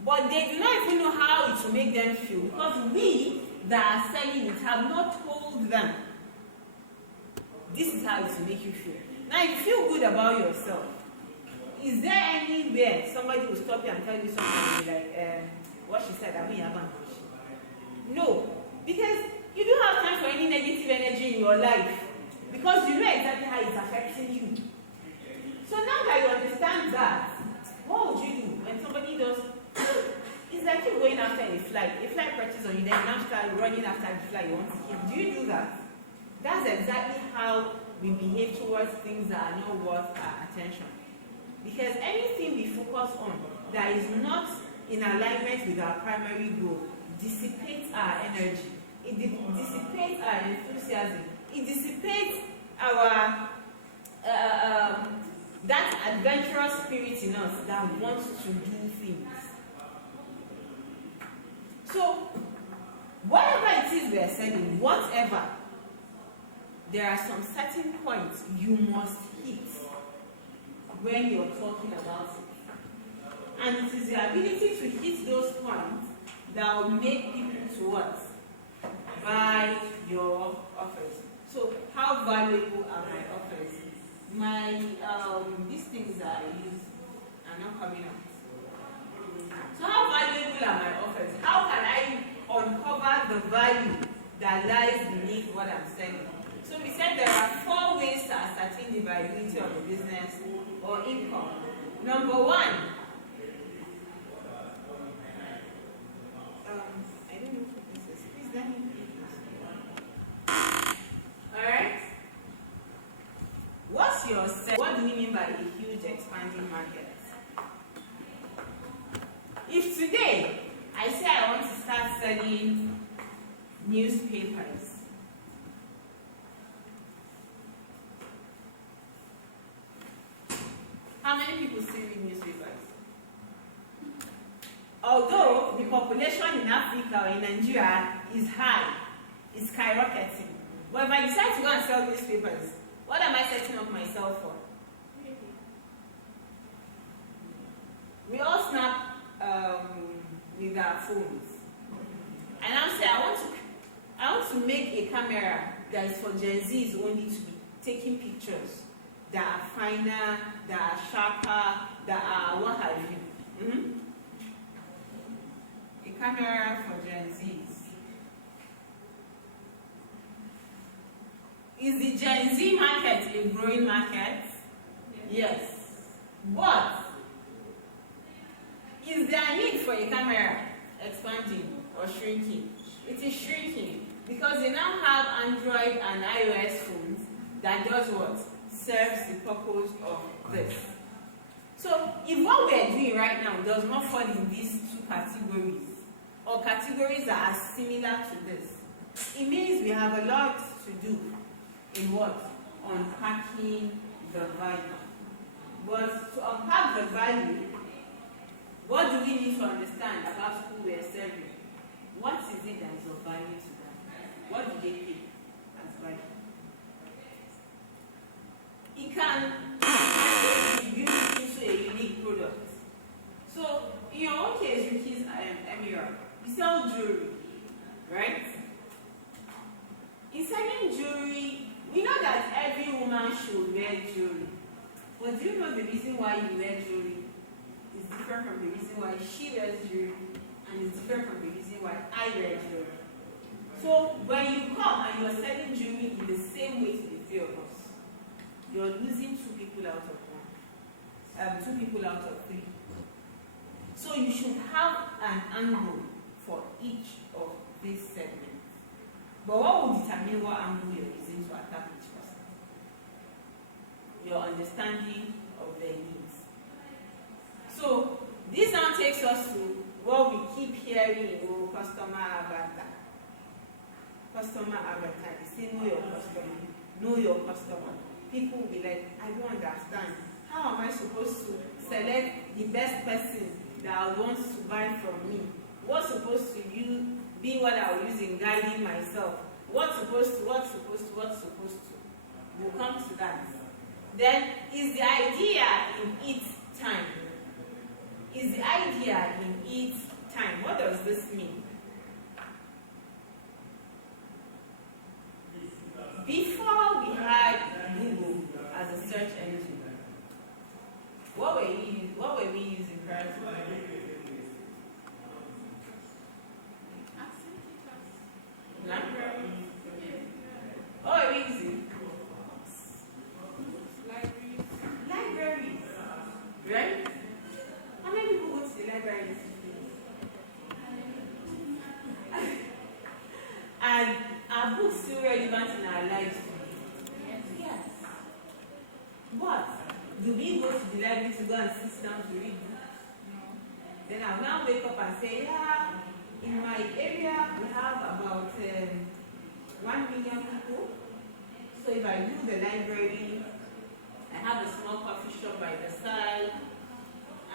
But they do not even know how it will make them feel because we that are selling it have not told them this is how it will make you feel. Now, if you feel good about yourself, is there anywhere somebody will stop you and tell you something like what she said? I mean, no, because you don't have time for any negative energy in your life because you know exactly how it's affecting you. So now that you understand that, what would you do when somebody does? It's like you going after a fly perches on you, then you now start running after the fly you want to kill. Do you do that? That's exactly how we behave towards things that are not worth our attention. Because anything we focus on that is not in alignment with our primary goal dissipates our energy. It dissipates our enthusiasm. It dissipates our that adventurous spirit in us that wants to do things. So, whatever it is we are saying, whatever, there are some certain points you must hit when you're talking about it. And it is the ability to hit those points that will make people to what? Buy your offers. So, how valuable are my offers? These things that I use are not coming out. So how valuable are my offers? How can I uncover the value that lies beneath what I'm selling? So we said there are 4 ways to ascertain the viability of a business or income. Number 1, I don't know what this is. Please let me read this. Alright? What's your what do we mean by a huge expanding market? If today I say I want to start selling newspapers, how many people still read newspapers? Although the population in Africa or in Nigeria is high, it's skyrocketing. But if I decide to go and sell newspapers, what am I setting up myself for? We all snap with our phones. And I'm saying I want to make a camera that is for Gen Zs only to be taking pictures that are finer, that are sharper, that are what have you. A camera for Gen Zs. Is the Gen Z market a growing market? Yes. But is there a need for a camera expanding or shrinking? It is shrinking because they now have Android and iOS phones that does what? Serves the purpose of this. So if what we are doing right now does not fall in these 2 categories, or categories that are similar to this, it means we have a lot to do in what? Unpacking the value. But to unpack the value, what do we need to understand about who we are serving? What is it that is of value to them? What do they pay as value? It can be used into a unique product. So, in your own case, Ricky's Emira, you sell jewelry, right? In selling jewelry, we know that every woman should wear jewelry. But do you know the reason why you wear jewelry is different from the reason why she wears jewelry, and is different from the reason why I wear jewelry? So when you come and you're selling jewelry in the same way to the three of us, you're losing two people out of one. 2 people out of 3. So you should have an angle for each of these segments. But what will determine what angle you're using to attack each person? Your understanding of their needs. So this now takes us to what we keep hearing, oh, customer avatar. Customer avatar. They say know your customer. Know your customer. People will be like, I don't understand. How am I supposed to select the best person that wants to buy from me? What's supposed to be what I'll use in guiding myself? What's supposed to? We'll come to that. Then, is the idea in its time? Is the idea in its time? What does this mean? Before we had Google as a search engine, what were we using prior to that? Library. What were we using? Libraries. Right? How many people go to the library? And are books still relevant in our lives today? Yes. But do we go to the library to go and sit down to read books? No. Then I'll now wake up and say, yeah, in my area we have about 1 million people. So if I do the library, I have a small coffee shop by the side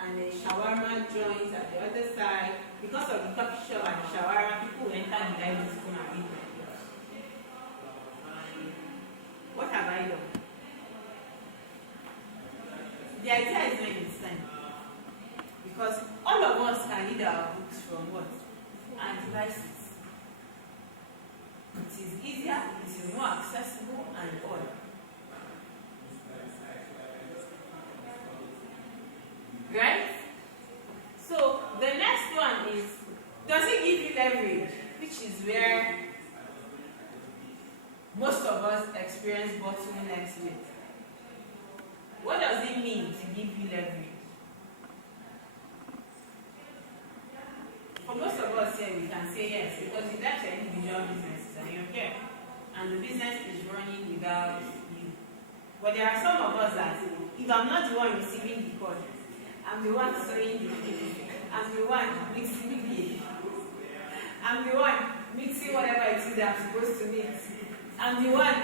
and a shawarma joint at the other side. Because of the coffee shop and the shawarma, people will enter the library to come and read my books. What have I done? The idea is not insane. Because all of us can read our books from what? Our devices. It is easier, it is more accessible, and all. Right? So the next one is, does it give you leverage? Which is where most of us experience bottlenecks with. What does it mean to give you leverage? For most of us here, we can say yes, because you left your individual businesses and you're here, and the business is running without you. But there are some of us that, if I'm not the one receiving the call, I'm the one sewing the cake, I'm the one mixing the cake, I'm the one mixing whatever it is that I'm supposed to mix, I'm the one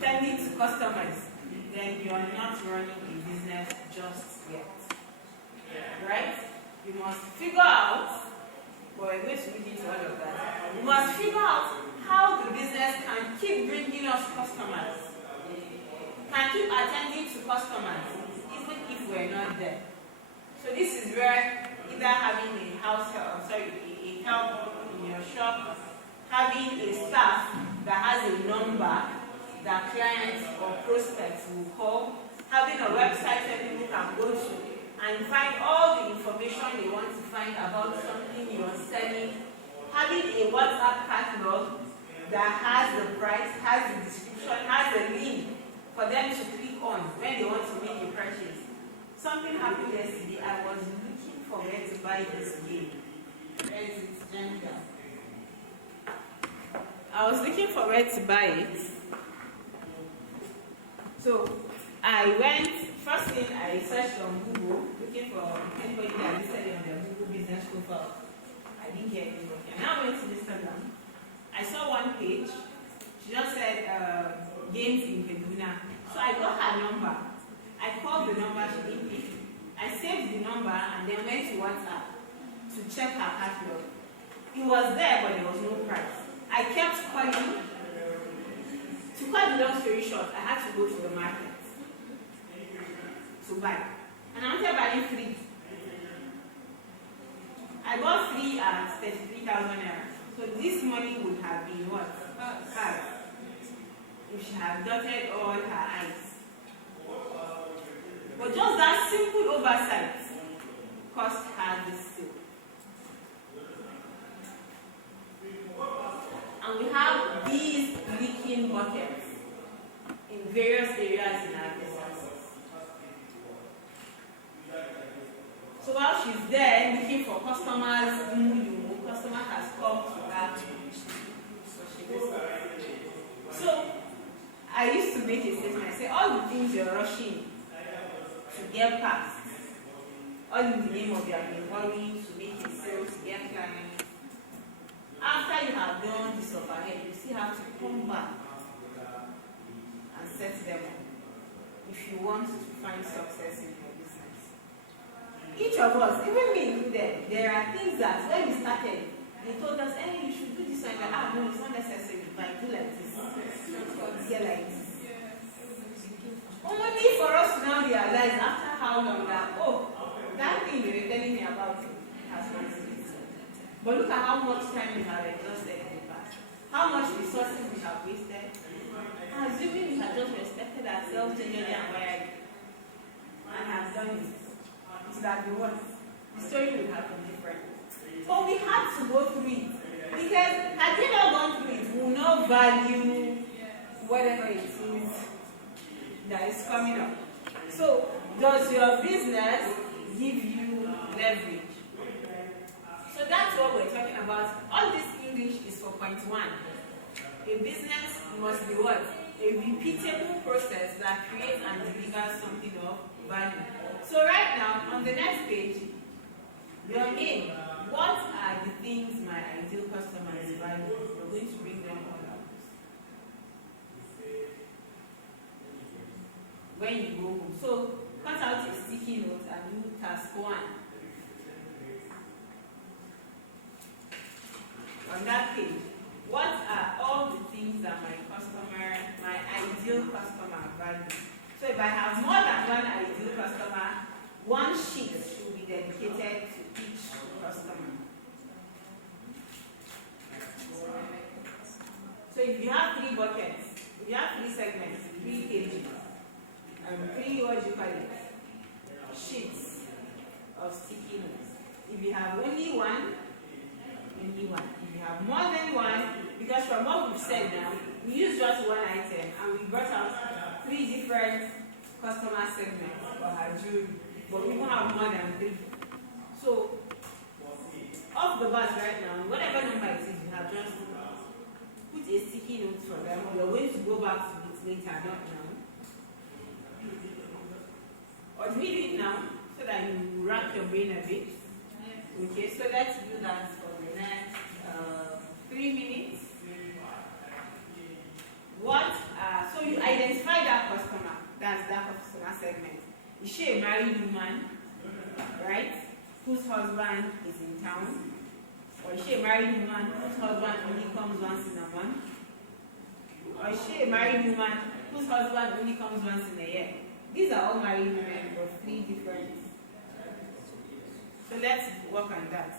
tending to customers. Then you are not running a business just yet. Right? You must figure out, but we're going to get into all of that. We must figure out how the business can keep bringing us customers, can keep attending to customers, even if we're not there. So this is where either having a a help in your shop, having a staff that has a number that clients or prospects will call, having a website that people can go to and find all the information they want to find about something you're selling, having a WhatsApp catalog that has the price, has the description, has a link for them to click on when they want to make a purchase. Something happened yesterday. I was looking for where to buy this game. Where is it? Jenga. I was looking for where to buy it. So I went, first thing I searched on Google, looking for anybody that listed on their Google business profile. I didn't get anybody. I now went to Instagram. I saw one page. She just said games in Kaduna. So I got her number. I called the number, she didn't pick. I saved the number and then went to WhatsApp to check her catalog. It was there, but there was no price. I kept calling. To cut the long story short, I had to go to the market to buy. And I wanted buying 3. I bought 3 at 33,000 naira. So this money would have been what? Hers. If she had dotted all her I's. But just that simple oversight cost her this sale. And we have these leaking buckets in various areas in our businesses. So while she's there looking for customers, customer has come to her. So I used to make a statement. I say, all the things you're rushing to get past, all in the name of your hurrying to make a sale, to get clients. After you have done this overhead, you still have to come back and set them up if you want to find success in your business. Each of us, even me included, there are things that when we started, they told us, hey, you should do this one. Like, no, it's not necessary. But do like this. Here like this. Only for us to now realize after how long that, oh, that thing they were telling me about has completed. But look at how much time we have exhausted in the past. How much resources we have wasted. Assuming we have just respected ourselves genuinely and wired and have done it. It would have been what? The story would have been different. But we had to go through it. Because had we not gone through it, we will not value whatever it is that is coming up. So, does your business give you leverage? So that's what we're talking about. All this English is for point 1. A business must be what? A repeatable process that creates and delivers something of value. So right now, on the next page, your name. What are the things my ideal customers value? We're going to bring them all out. When you go home. So cut out a sticky note and do task 1. On that page, what are all the things that my ideal customer values? So if I have more than one ideal customer, one sheet should be dedicated to each customer. So if you have 3 buckets, if you have 3 segments, 3 pages, and 3 what you call it, sheets of sticky notes. If you have only one. If you have more than one, because from what we've said now, we use just one item and we brought out 3 different customer segments for our jewelry, but we don't have more than 3. So, off the bat right now, whatever number it is, you have just put a sticky note for them. We're going to go back to it later, not now. Or do we do it now so that you rack your brain a bit? Okay, so let's do that for the next 3 minutes. So you identify that customer, that's that customer segment. Is she a married woman, right, whose husband is in town? Or is she a married woman whose husband only comes once in a month? Or is she a married woman whose husband only comes once in a year? These are all married women, but 3 different. So let's work on that.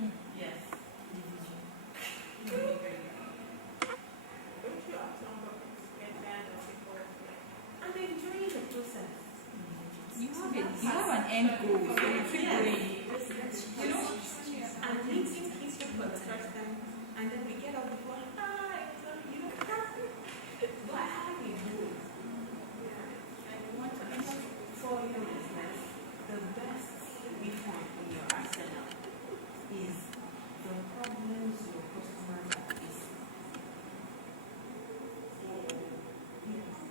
Yes. Don't you have some get tired of people? I'm enjoying the process. You have an end goal, so you keep going. You know, I'm meeting people for the first time, and then we get off the phone. You know, that's it. But I have a goal. And you want to enter for your business, the best weapon in your arsenal is the problems your customers are facing. The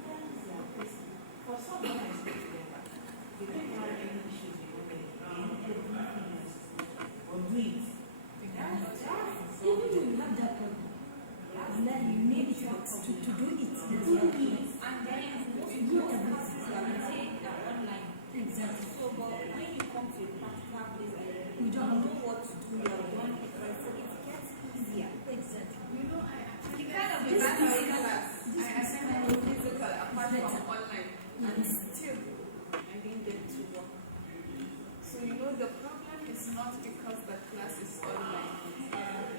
problems they are facing. For some, when I speak to them, they don't have any issues with what they everything else or do it. Even if you have that problem, and then you need to do it. And then most ability, I would say, are online. Exactly. So, but when you come to a practical place, you don't know what to do, you are doing it, so it gets easier. Exactly. You know, I actually The kind of this battery class, I attended physical apart from online, and still I didn't get to work. So you know, the problem is not because the class is online.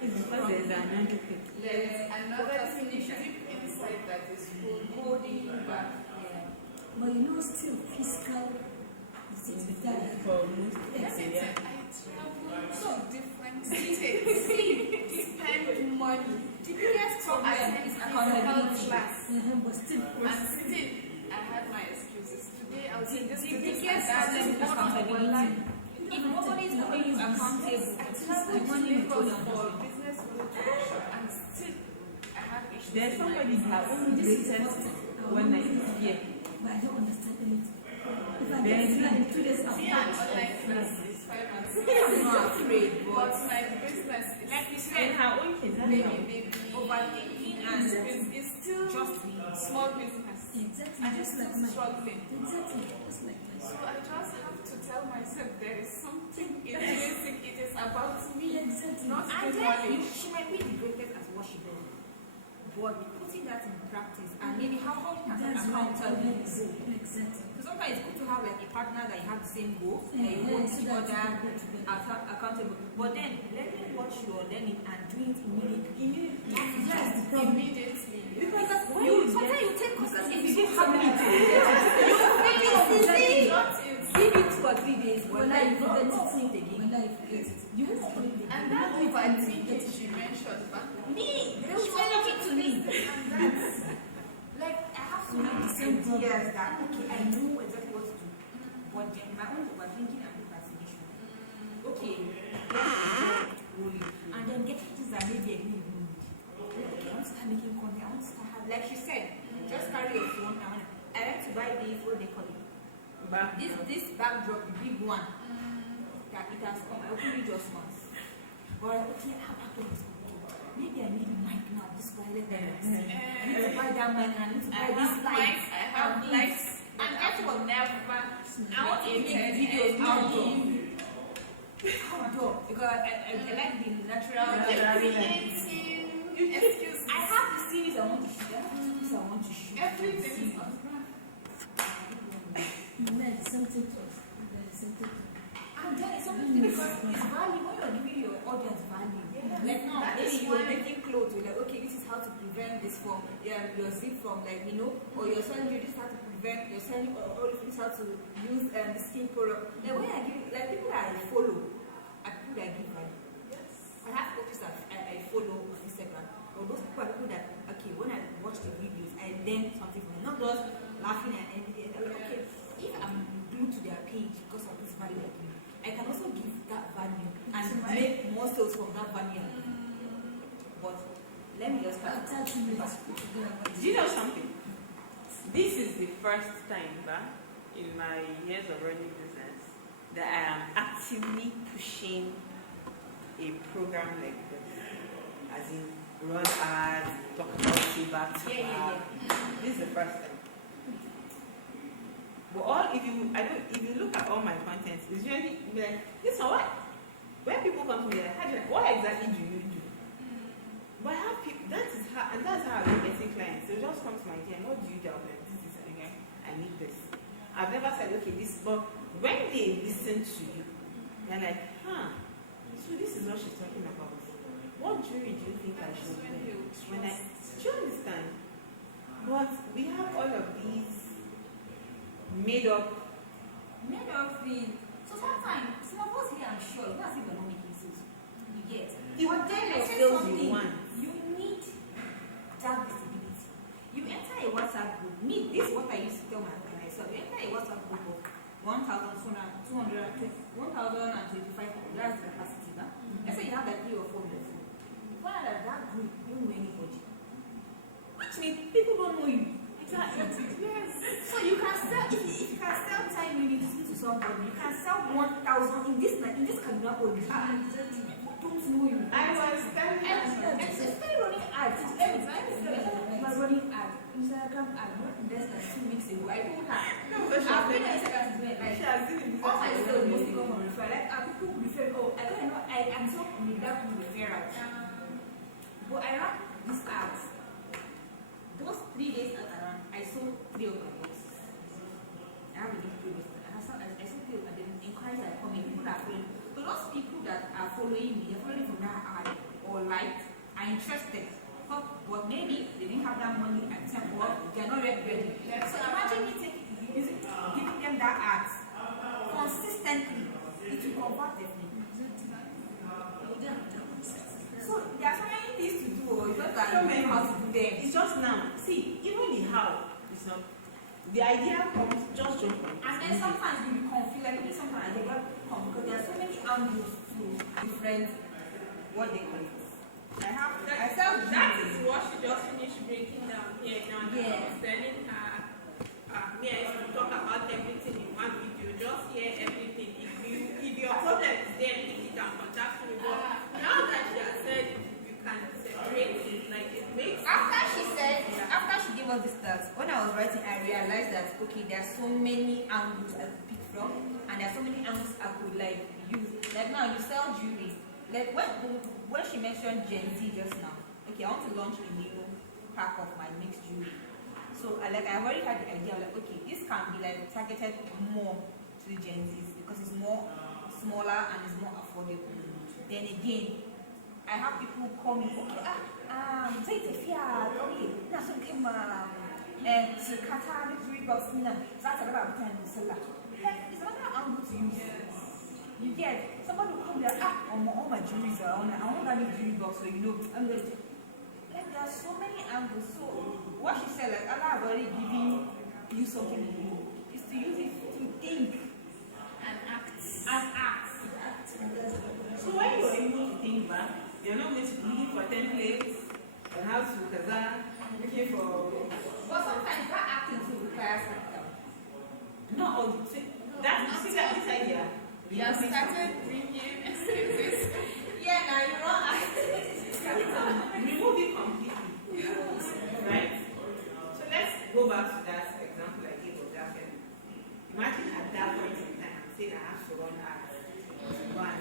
It's because there's another thing. There's another deep inside that is holding you back. But you know, still physical, it's better. For most Yes, people, yeah. I travel to different states, spend money. The biggest problem is accountability. Class. But still, And still, I had my excuses. Today I was in this the business biggest and problem is that. accountability. If nobody is holding you accountable, I the traveled to money will go Lagos down. for business workshop and still I have issues. There's in my somebody business. that only This is rated what when I was here. But I don't understand anything. If I There get is it in 2 days, I'll Yeah, online class is 5 months. I'm not afraid, But my business is Like you In said, her own case, that's baby, how. baby, overthinking and and it's still just small business. Exactly, I'm just still like mine. struggling. Exactly, just like So mine. I just have to tell myself there is something intrinsic. It is about me, Exactly. not And the then knowledge. she might be the greatest at what she does. But putting that in practice and maybe how can That's accountable right. goal. Exactly. Because sometimes it's good to have like a partner that you have the same goal, that you Yeah, hold so each that other you go together. accountable. But then learning what you are learning and doing it immediately. That's the problem. Immediately. Because Why you is sometimes that? you take courses if you It's don't have it. You finish Exactly. it. Not easy. Give it 2 or 3 days. When Well, I you forget don't it, think again. when I forget it, you won't forget it. And that overthinking she mentioned back Me, they were talking to me. and that. Like I have so We have many the same problem. ideas that okay, I know exactly what to do. But then my own overthinking and procrastination. Okay, rolling. And then get things that maybe I didn't even need. Okay, I want to start making content. I want to start like she said, just carry your phone. I like to buy this, what they call it. This backdrop, the big one. That it has come. I opened it just once. But okay, I have backdrop. Maybe I need a mic now. This wireless mic. I need to buy that mic. I need to buy this light. I have lights. And guess what? Never. I want to make videos outdoor because I like the natural. Excuse I have the series I want to shoot. I have the series I want to shoot. everything is on ground. You learn something to us. You learn something to us. And then it's something because it's value when you're giving your audience value. Like now, That maybe is you're why- making clothes. You're like, okay, this is how to prevent this from your zip from like or you're selling you this is how to prevent. You're selling or this is how to use the skin product. Like when I give like people that I follow, people that I give value. I have coaches that I follow on Instagram. Or those people are people that okay when I watch the videos I learn something from them. Not just laughing and okay. If I'm glued to their page because of this value I give, I can also give that value and make more sales from that value. But let me just start. After 2 minutes, we forget about Do you know something? This is the first time in my years of running business that I am actively pushing a program like this. As in run ads, talk about it back to back. This is the first time. But if you look at all my content, it's usually like this one what? When people come to me like, what exactly do you do? But I have people that's how I've been getting clients. They just come to my DM, what do you do? I'm like, this is again, I need this. I've never said okay this, but when they listen to you, they're like, So this is what she's talking about. What jewelry do you think I should wear? When I, do you understand? But we have all of these made up. thing. So sometimes, some of us here, I'm sure, it's not as if we're not making sense. You get. You But then tell I your say sales something. you want. You need that visibility. You enter a WhatsApp group. Me, this is what I used to tell myself. You enter a WhatsApp group of 1,225, that's the capacity. Now. Let's say you have like 3 or 4 minutes. You find out that that group don't know anybody. Which means people don't know you. Exactly. Yes. So you can sell, if you can sell 10 minutes to somebody, you can sell 1,000 in this Kaduna only. People don't know you. I was telling And especially running ads. My running ads. Instagram ad, not less than 2 weeks ago. I told her. no, but I've been on Instagram since when, like, she has been in all my sales mostly come from referral. Like, people refer, oh, I don't know, I'm so with that referral. But I ran these ads. Those 3 days that I ran, I sold 3 of my books. I have a little previous. I sold 3 of them. Inquiries are coming, people are following. So those people that are following me, they're following from that ad or liked, are interested. But maybe they didn't have that money at the time, or they're not yet ready. So imagine me giving them that ads consistently. It will convert definitely. So there are so many things to do, or it's not that you know how to do them. It's just now. See, even the how is not. The idea comes just jump on. And then sometimes you will confuse, like maybe sometimes they got come because there are so many angles to different what they call it. That is what she just finished breaking down here now. Yeah. Selling her. Me, I used to talk about everything in one video. Just hear everything. If your problem is there, pick it and contact me. But now that she has said you can separate it, like it makes. After she gave us the stats, when I was writing, I realized that okay, there are so many angles I could pick from, and there are so many angles I could like use. Like now, you sell jewelry. Like when she mentioned Gen Z just now, okay, I want to launch a new pack of my mixed jewelry. So I've already had the idea, like, okay, this can be like targeted more to the Gen Zs because it's more smaller and it's more affordable. Then again, I have people call me, okay, say it's a Fiat, okay, now so came to Qatar, jewelry box, that's about time to sell that. It's another angle to use. You get somebody will come there, all my jewelries are on. I want that new jewelry box, so you know I'm going to take. Like there are so many angles. So what she said, like Allah have already given you something to do, is to use it to think And act. So when you're able to think back, you're not going to be looking for templates on how to looking for. but sometimes that acting too requires capital. No, see that this idea. You have started bringing excuses. Yeah, now you're wrong. Remove it completely. Right? So let's go back to that example I gave of that film. Imagine at that point in time, I'm saying I have to run ads. One.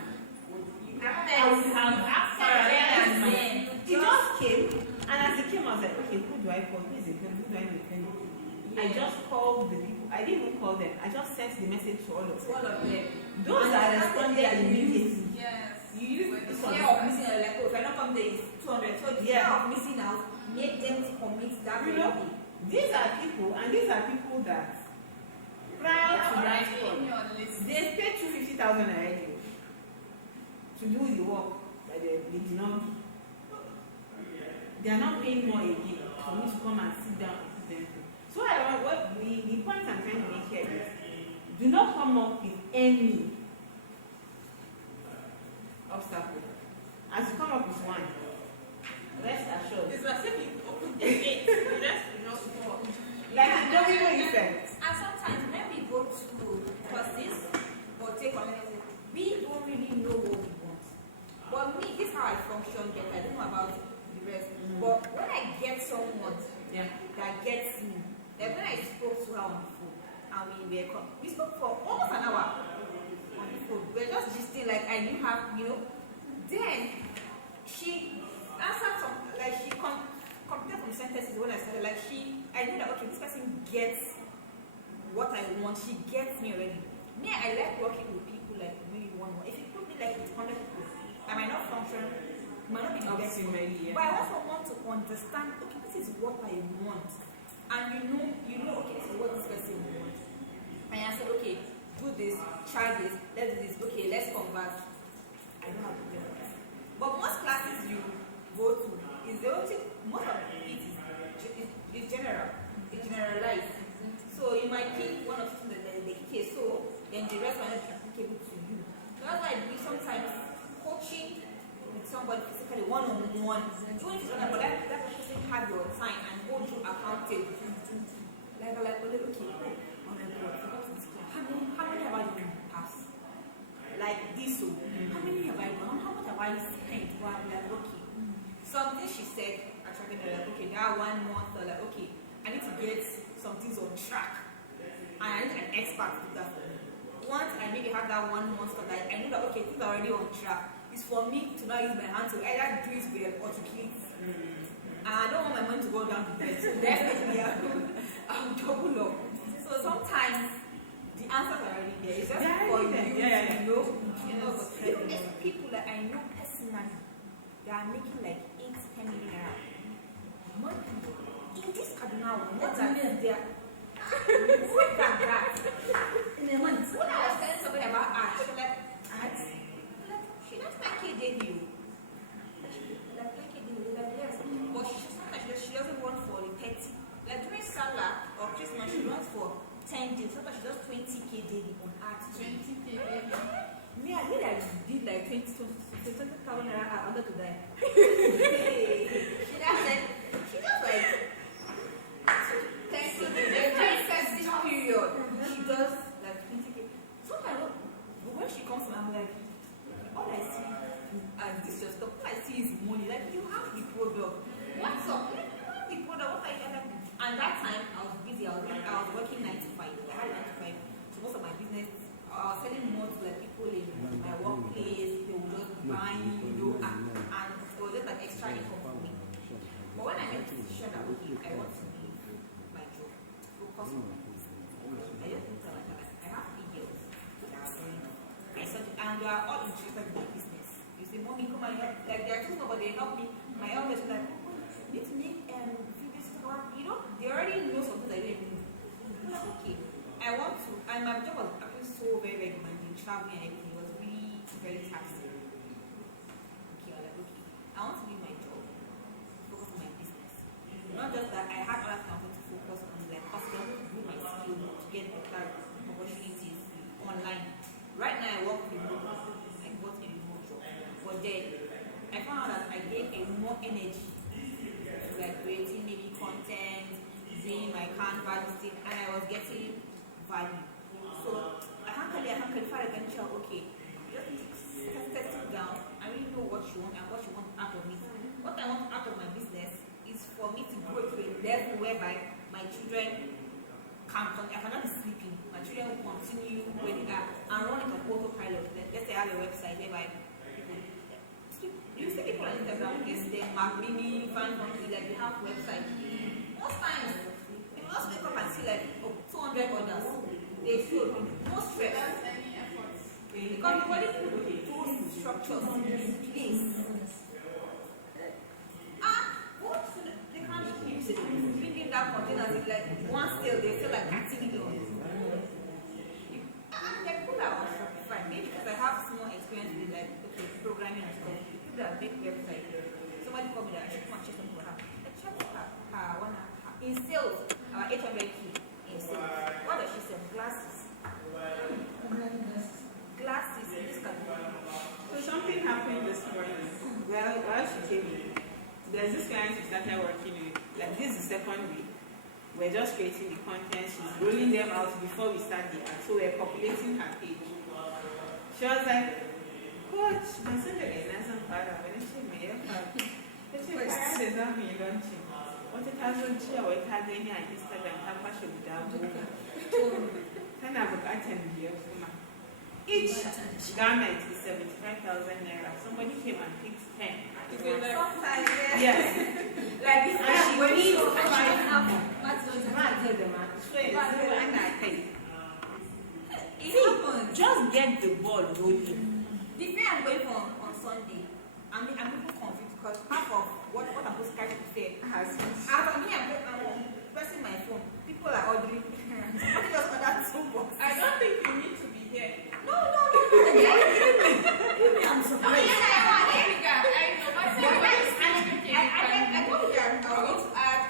I would have asked her and then it just came, and as it came, I was like, okay, who do I call? Who is it? Who do I defend? I just called the people. I didn't even call them. I just sent the message to all of them. All of them. Those And that I responded immediately. Yes. You use the This one. fear of missing out, like, oh, if I don't come there, it's 200. So the fear Yeah. of missing out make them to commit that You very know, thing. these are people that prior to that Already call, in your list. they paid 250,000 already to do the work that they did not do. They are not paying more again for me to come and sit down and put them through. So the point I'm trying to make here is, do not come up with any obstacle. As you come up with one, rest assured. It's as if you open the gate, the rest will not fall. Like the domino effect. And sometimes when we go to courses or take on anything, we don't really know what we want. But me, this is how I function. I don't know about the rest. But when I get someone that gets me, like when I spoke to her on the phone, and we spoke for almost an hour on the phone. We were just gisting, like I knew her, Then she answered some, like she completed some sentences when I started. Like I knew that okay, this person gets what I want. She gets me already. Me, I like working with people like maybe one. If you put me like with 100 people, I might not function, might not be the best for me. Optimally, yeah. But I also want to understand, okay, this is what I want. And you know, okay, this is what this person wants. And I said, okay, do this, try this, let's do this, okay, let's convert. I know how to do that. But most classes you go to is the only thing, most of it is general. It's generalized. So you might pick one of the things that they okay, so then the rest might not be applicable to you. So that's why we sometimes coaching with somebody physically one-on-one, even if it's not, but that person have your time and hold you accountable. Like, okay, oh my God, how many have I done pass? Like this, so how many have I done? How much have I spent? Well, I'm like, okay. Something she said, actually, like, okay, now 1 month, like, okay, I need to get some things on track. And I need an expert to do that for me. Once I maybe have that 1 month, so that I know that, okay, things are already on track. It's for me to not use my hand to either do it well or to kill it. And I don't want my money to go down to debt. So definitely I'll double up. So sometimes the answers are already there. It's just for you to know. You know, but there's people that I know personally that are making like 8-10 million naira. Money. In this Kaduna one, what are there? What are that? In a month. When I was telling somebody about art, she was like, art? She does like KJD. Like KJD, like yes. But she doesn't want for the 30. Like during Salah or Christmas, she runs for 10 days. Sometimes she does 20k daily on art. 20k. Me, I did like 20,000 naira. I wanted to die. She does like 10k days. During festive period, she does like 20k. Sometimes when she comes to me, I'm like, all I see, and this your stuff, all I see is money. Like, you have the product. What's up? You have the product. What are you like? And that time, I was busy. I was working 9 to 5. I had 9 to 5. So most of my business, I was selling more to like people in my workplace. They would just buy, you know, and it was just like extra income for me. But when I made the decision that, okay, I want to leave my job, focus on my business, I just looked at like, I have 3 girls that are doing and they are all interested in my business. You say, Mommy, come on, like they are too small, but they help me. My eldest is like, oh, you need to make videos, you know, they already know something I don't even know. I'm like, okay, I want to, and my job was actually so very, very demanding, traveling and everything. It was really very taxing. Okay, I'm like, okay, I want to leave my job, focus on my business. Not just that I had other things to focus on, like hospital, to do my skill, to get better opportunities online. Right now, I work remote. I got a remote job. But then, I found out that I gave a more energy to like creating maybe content, doing my Canva thing, and I was getting value. So, I can't find a venture, okay, just settle down. I really know what you want and what you want out of it. What I want out of my business is for me to grow to a level whereby my children I cannot be sleeping. My children will continue where they are and run it on autopilot. Let's say I have a website whereby you see people on Instagram, you see them, Mark Mimi, find companies like they have website. Most times, they will just wake up and see like 200 orders. They feel no stress. Any efforts. Because the body put those structures in place. They can't use it. Bringing that container is like one scale, they feel like 30 million. And they put that on Shopify. Maybe because I have small experience with like programming and stuff. People that make websites. Somebody told me that I should come and check something for her. I checked her in sales, 800k in sales. What does she sell? Glasses. Glasses in this category. So something happened this morning. Well, while she came in, there's this client we started working with. Like this is the second week. We're just creating the content. She's rolling them out before we start the ad. So we're populating her page. She was like, Coach, my son is not para. When she made it, she was like, me launching. What it has on chair, what it has in here, Instagram, have passion without moving. Can I look at here? Each garment is 75,000 naira. Somebody came and picked 10. Sometimes, Yes. Like this, And she needs to I find have Just get the ball rolling. The fair I'm going for on Sunday, I'm even confused because half of what I'm supposed to carry to fair has. After me, I'm pressing my phone. People are ordering. Somebody just ordered 2 boxes. I don't think you need to be here. No. I'm surprised. I told you that I was going to add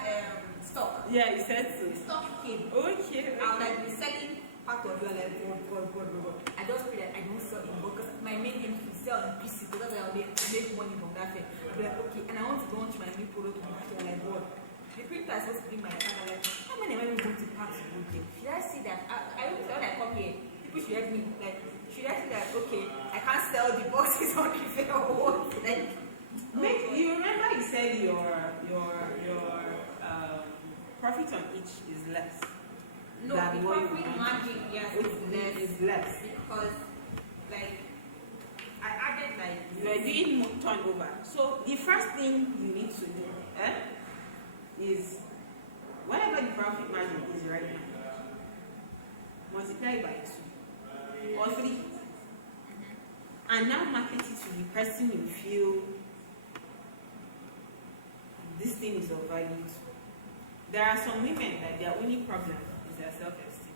stock. Yeah, you said so. Stock came. Okay. I would like be selling part of your like God. I just pray that I don't sell in bulk because my main aim is to sell in pieces because I'll be make money from that thing. I'll be like, okay, and I want to launch my new product to market. I'm like, God, the printer is supposed to bring my account. I'm like, how many am I going to pack to good thing? Should I see that? I don't know when I come here, people should help me. Like, should I see that? Okay, I can't sell the boxes on the fair or what? Like, You remember you said your profit on each is less. no, the Than what you profit want. margin, yes, Is less. because like I added like You are doing more turnover. So the first thing you need to do is whatever the profit margin is right now, multiply it by 2 or 3, and now market it to the person you feel this thing is of value to. There are some women that their only problem is their self-esteem.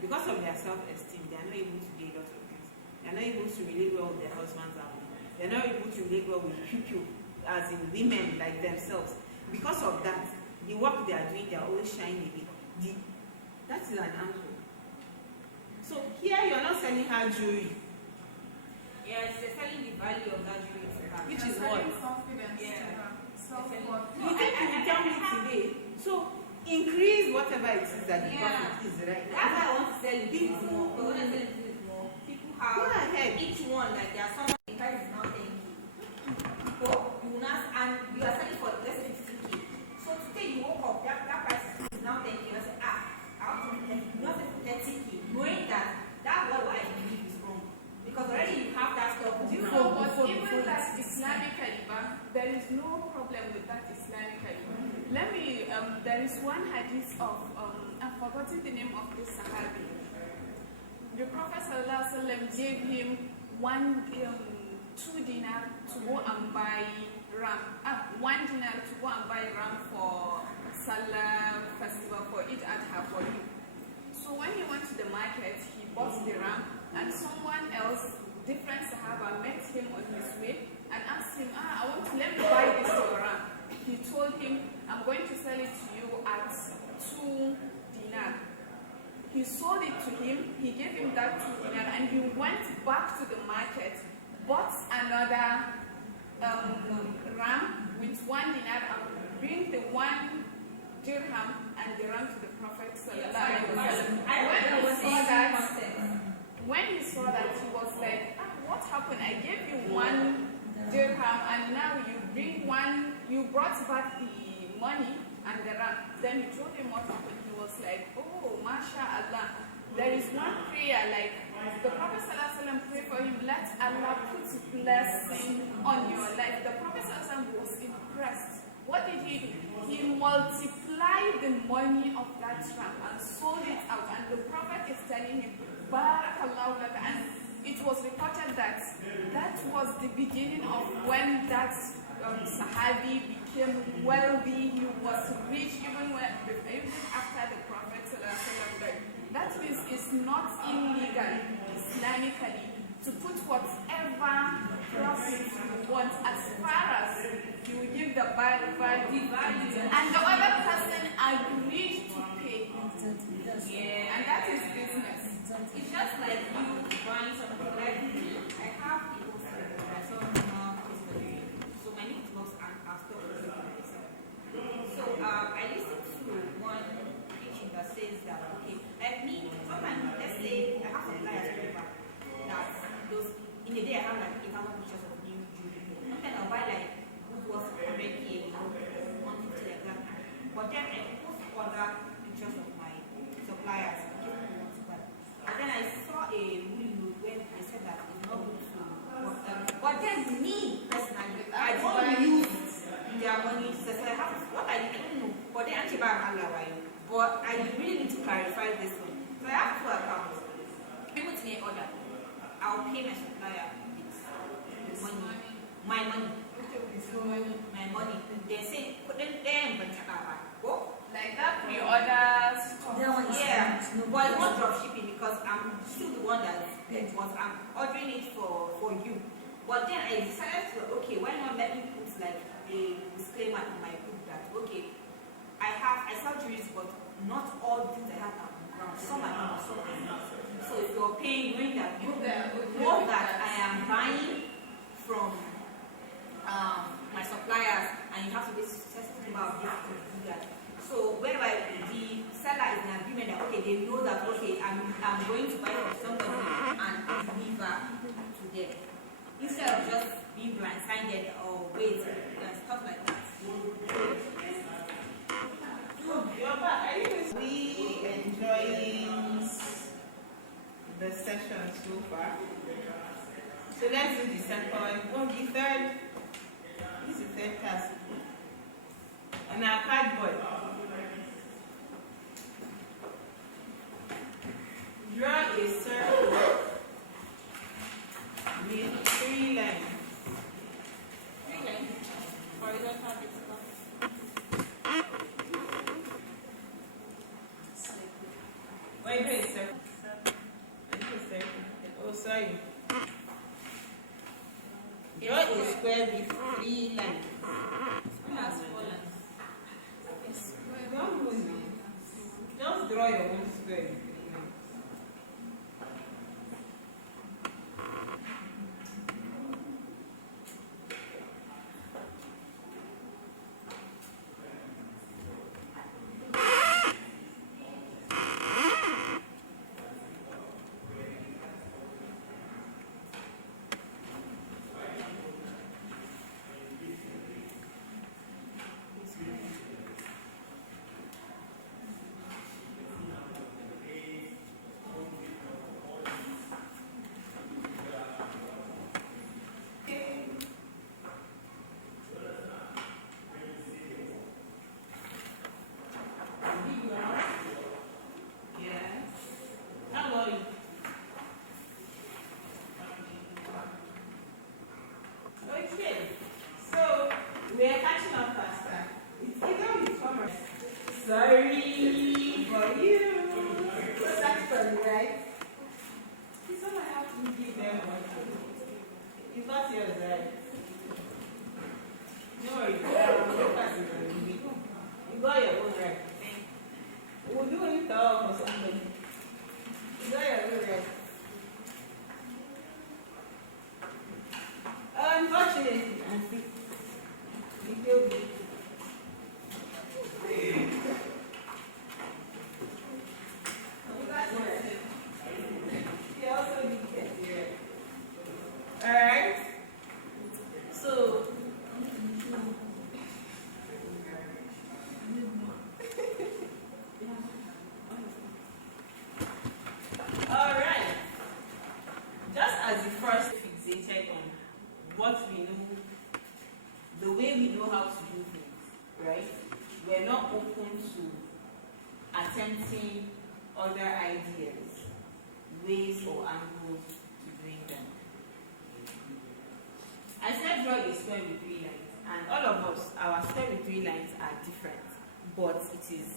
Because of their self-esteem, they are not able to do a lot of things. They are not able to relate well with their husbands and women. They are not able to relate well with people, as in women like themselves. Because of that, the work they are doing, they are always shying away. That is an angle. So here you are not selling her jewelry, yes, they're selling the value of that jewelry to her. which is what? Confidence. Yeah. Self-worth. You think you will tell me today. So increase whatever it is that the Yeah. profit is, right? That's why I want to sell it more. But when I sell it more, people have Go ahead. each one like there are some the price is now 10K. But you will not and you are selling for let's say 15K. So today you woke up, that price is now 10K. I say, I want to be 30, not 30K, knowing that what I believe is wrong. Because already you have that stuff. Do you know what? Even that Islamically, there is no problem with that Islamically. Let me, there is one hadith of, I've forgotten the name of this Sahabi. The Prophet ﷺ gave him 2 dinar to go and buy ram. 1 dinar to go and buy ram for Salah festival, for Eid al-Adha for him. So when he went to the market, he bought the ram, and someone else, different Sahaba, met him on his way and asked him, let me buy this your ram. He told him, I'm going to sell it to you at 2 dinar. He sold it to him, he gave him that 2 dinar, and he went back to the market, bought another ram with 1 dinar and bring the 1 dirham and the ram to the Prophet sallallahu alaihi wasallam. When he saw that, he was like, what happened? I gave you 1 dirham and now you brought back the money and the ram. Then he told him what happened. He was like, oh, mashallah. There is one prayer, like the Prophet ﷺ prayed for him, let Allah put blessing on your life. The Prophet ﷺ was impressed. What did he do? He multiplied the money of that ram and sold it out. And the Prophet is telling him, Barakallahu laka. And it was reported that was the beginning of when that Sahabi became wealthy. He was rich even after the Prophet died. That means it's not illegal Islamically to put whatever profit you want as far as you give the value and the other person agreed to pay. Yeah, And that is business. it's just like you buying something like me. I have people that I saw now history. So my new books are still myself. So I listened to one teaching that says that okay, like me, sometimes let's say I have some clients that those in a day I have like 8,000 pictures of new jewelry. Sometimes I'll buy like good was 100K, 150 like that. But then I post other pictures of my suppliers. But then I saw a rule when they said that it's not good to work them. But then me personally, I don't use their money. So I have what I don't know. But then actually buy but I really need to clarify this one. So I have 2 accounts. People to me order. I'll pay my still the one that was ordering it for you. But then I decided to, okay, why not let me put like a disclaimer in my book that, okay, I sell jewelry, but not all the things I have are on ground. Some are not, some are not. So if you're paying, knowing that you know that I am buying from my suppliers, and you have to be certain about this to do that. So whereby the seller is in agreement that, okay, they know that, okay, I'm going to buy from somebody and deliver to them, instead of just being blindsided or wait and stuff like that. We enjoying the session so far. So let's do the second, the third. This is the third task. On our cardboard, draw a circle with 3 lines. 3 lines, horizontal, vertical. Why do a circle? Oh, sorry. Draw a square with 3 lines. Has 4 lines. Don't move now. Just draw your own square with 3 lines. Sorry for you. What's actually right? It's all I have to give them one. You got yours right. No worries. You got your own right. We'll do it for somebody. You got your own right. Unfortunately, Auntie, you feel good. Alright, so alright, just as the first fixated on what we know, the way we know how to do things, right? We're not open to attempting other ideas, ways or angles to doing them. I said draw a square with 3 lines, and all of us, our square with 3 lines are different, but it is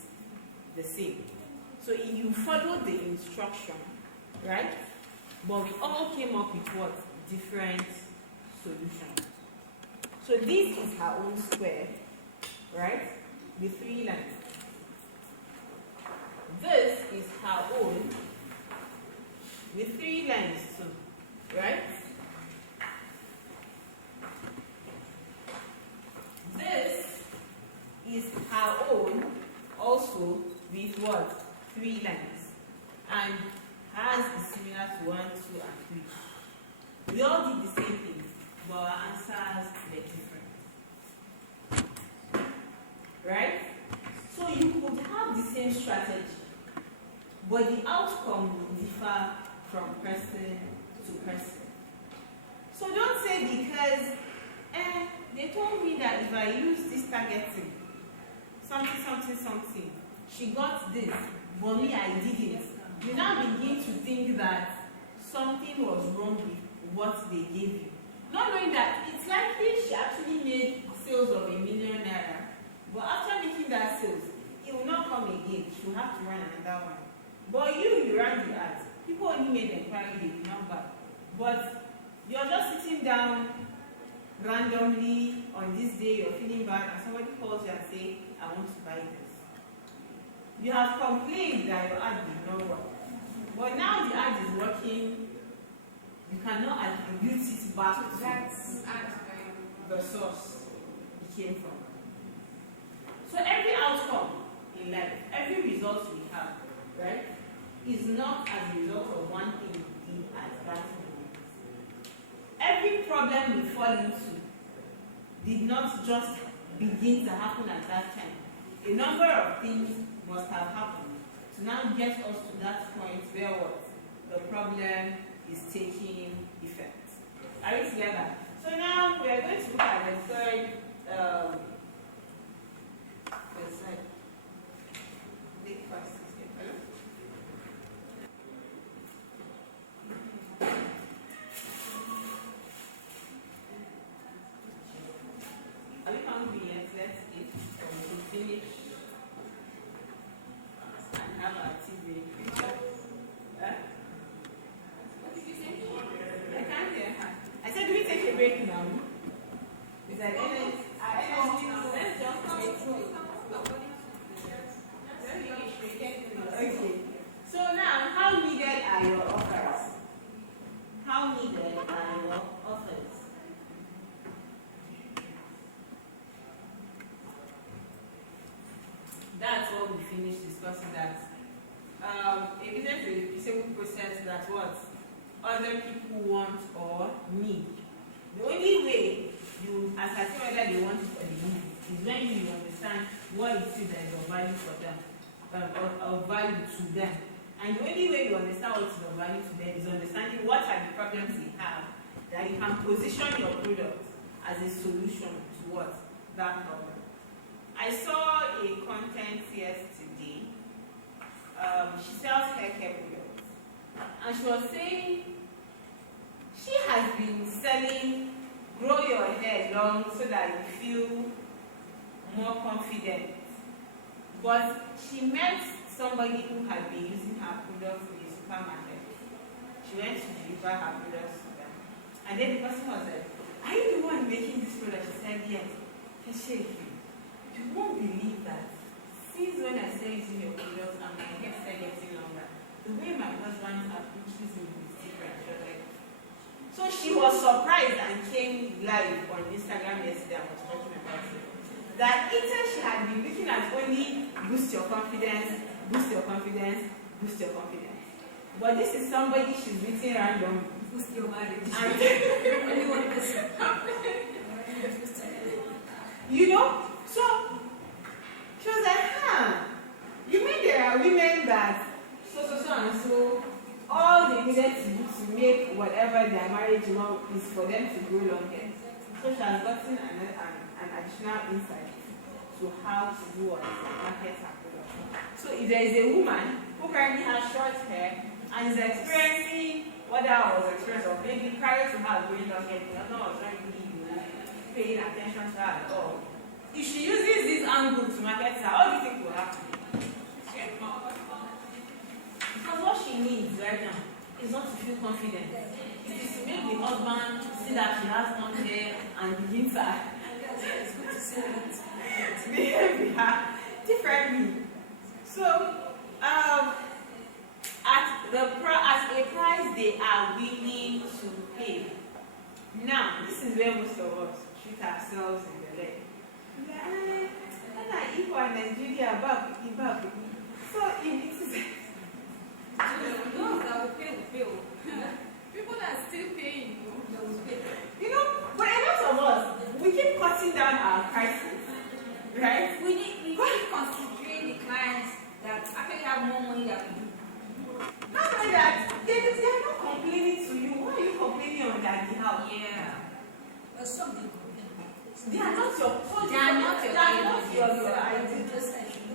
the same. So you follow the instruction, right? But we all came up with what? Different solutions. So this is her own square, right? With 3 lines. This is her own with 3 lines too, right? This is her own also with what? 3 lines. And hers is similar to 1, 2, and 3. We all did the same thing, but our answers were different. Right? So you could have the same strategy, but the outcome will differ from person to person. So don't say because they told me that if I use this targeting, something, she got this, but me I didn't. You now begin to think that something was wrong with what they gave you. Not knowing that it's likely she actually made sales of ₦1 million, but after making that sales, it will not come again. She will have to run another one. But you ran the ads. People knew made inquiry, they did not buy. But you're just sitting down randomly on this day, you're feeling bad, and somebody calls you and say, I want to buy this. You have complained that your ad did not work. But now the ad is working, you cannot attribute it back to That's the source it came from. So every outcome in life, every result we have, right, is not as a result of one thing we did at that moment. Every problem we fall into did not just begin to happen at that time. A number of things must have happened to now get us to that point where what? The problem is taking effect. Are we together? So now we are going to look at the third big first. Are we hungry yet? Let's eat so we can finish and have our tea break. What did you say? I can't hear her. I said, do we take a break now? Is that energy? Let's just wait. Okay. So now, how needed are your offers? How needed are your offers? That's what we finished discussing. That a business is a peaceable process that what other people want or need. The only way you ascertain whether they want it or they need it is when you understand what it is that is of value for them, or of value to them. And the only way you understand what is of value to them is understanding what are the problems they have, that you can position your product as a solution to what? That problem. I saw a content yesterday. She sells hair care products. And she was saying she has been selling grow your hair long so that you feel more confident. But she met somebody who had been using her products in a supermarket. She went to deliver her products to them. And then the person was like, are you the one making this product? She said, yes. She said, you won't believe that since when I started using your products and my hair started getting longer, the way my husband approaches me is different. So she was surprised and came live on Instagram yesterday and was talking about it. That instead she had been looking at only boost your confidence, boost your confidence, boost your confidence. But this is somebody she's meeting random. Boost your marriage. And Only one person. you know, so she was like, you mean there are women that so and so all they needed to do to make whatever their marriage now is for them to grow longer. So she has gotten an additional insight to how to do what market her product. So if there is a woman who currently has short hair and is experiencing what I was experiencing, or maybe prior to her growing longer, no one was not really paying attention to her at all. If she uses this angle to market her, what do you think will happen? Because what she needs right now is not to feel confident. It is to make the husband see that she has long hair and begin to behave differently. So, at a price they are willing to pay. Now, this is where most of us treat ourselves in the leg. Nigeria back. So if it is those that will pay the bill. People that are still paying, you know, but a lot of us, we keep cutting down our prices, right? We keep considering the clients that actually have more money than we do. Not only that, they are not complaining to you. Why are you complaining on their behalf? Yeah. But some they complain. They are not your fault. They are not your idea.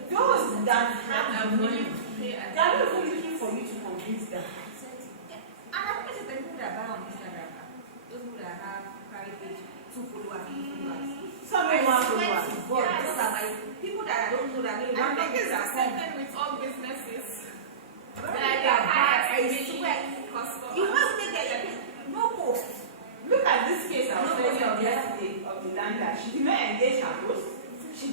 Those that have the money, they are not even looking for you to convince them. And I think it's the people that buy on Instagram. Those people that have private page, 2 followers, 3 followers. Some people are followers. Yes. Those are like people that I don't know that maybe I one think it's the that same thing with all businesses. Like they are bad. I swear.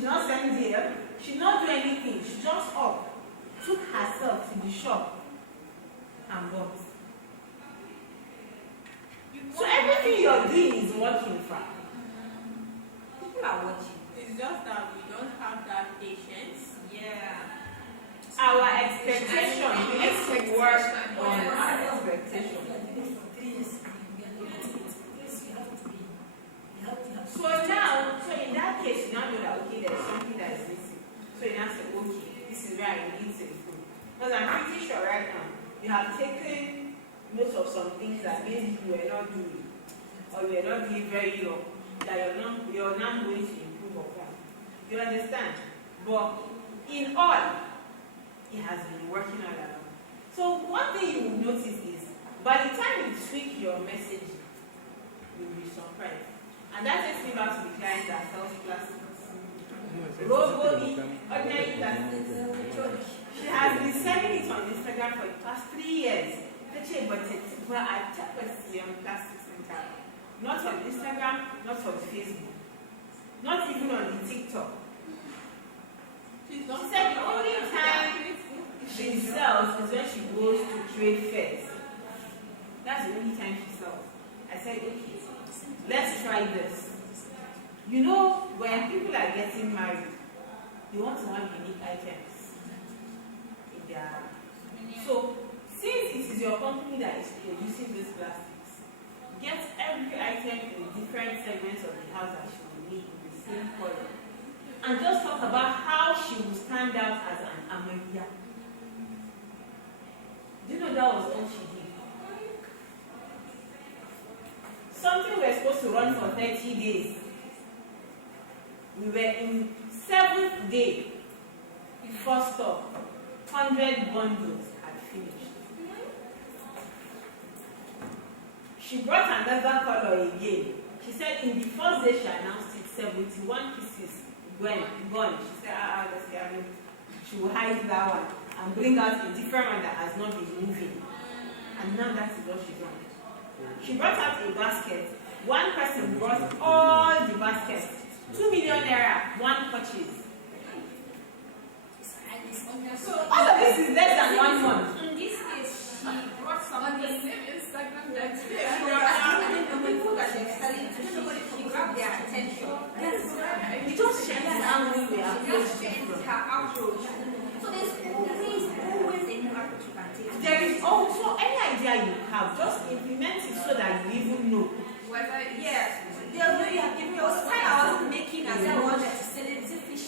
not send there, she not do anything. She just up, took herself to the shop and bought. So everything you're doing is working for. People are watching. It's just that we don't have that patience. Yeah. Our expectation, we need to work on our If expectation. you are doing it for 3 years, you are not doing it. Please, you have to be. You have to. So now, so in that case, you now know that okay, there's something that is missing. So you now say, okay, this is where I need to improve. Because I'm pretty sure right now, you have taken note of some things that maybe you were not doing, or you were not doing very well, that you're now going to improve upon. You understand? But in all, it has been working all along. So one thing you will notice is, by the time you tweak your messaging, you'll be surprised. And that takes me back to the client that sells plastics. Robo-E, ordinary plastics. She has been selling it on Instagram for the past 3 years. But I checked on plastics center. Not on Instagram, not on Facebook, not even on the TikTok. She said the only time she sells is when she goes to trade fairs. That's the only time she sells. I said, okay, let's try this. You know, when people are getting married, they want to have unique items in their house. So, since it is your company that is producing these plastics, get every item in different segments of the house that she will need in the same color. And just talk about how she will stand out as an Amaria. Do you know that was all she did? Something we were supposed to run for 30 days. We were in 7th day. First stop, 100 bundles had finished. She brought another color again. She said in the first day she announced it, 71 pieces gone. She said, let's get it. She will hide that one and bring out a different one that has not been moving. And now that is what she's done. She brought out a basket. One person brought all the baskets. 2 million naira, one purchase. So all of this is less than 1 month. In this case, she brought some on the same Instagram that People that they're selling to, she grabbed their attention. We just change the angle we are She just changed her approach. So there's always a new approach you can take. There is also any idea you have, just implement it so that you even know. whether it's Yes. They'll know you have given your time. I wasn't making as I wanted to sell it. Is it fish?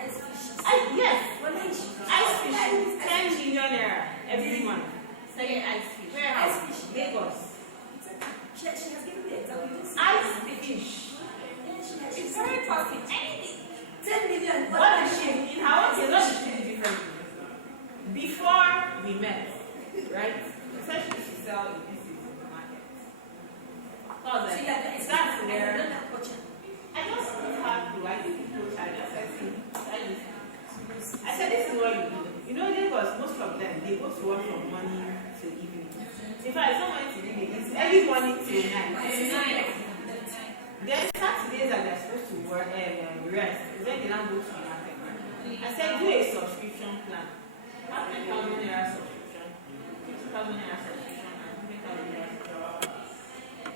Ice fish. Yes, What is it? ice fish, 10 million naira every month. Selling ice fish. Where ice fish? Lagos. She has given the example. Ice fish. It's very profit. Anything. 10 million. What is she? In her own case, what is she different? Before we met, right? Essentially, she sell in pieces in the market. So I was like, that's where I just put her through. I didn't coach her. I just said, see, I said, this is what you do. You know, Lagos, most of them, they go to work from morning till evening. In fact, it's not morning till evening, it's early morning till night. Then Saturdays that they're supposed to work rest, is when they now go to the market. I said, do a subscription plan. Have 10,000 naira subscription, 50,000 naira subscription, and 100,000 naira subscription.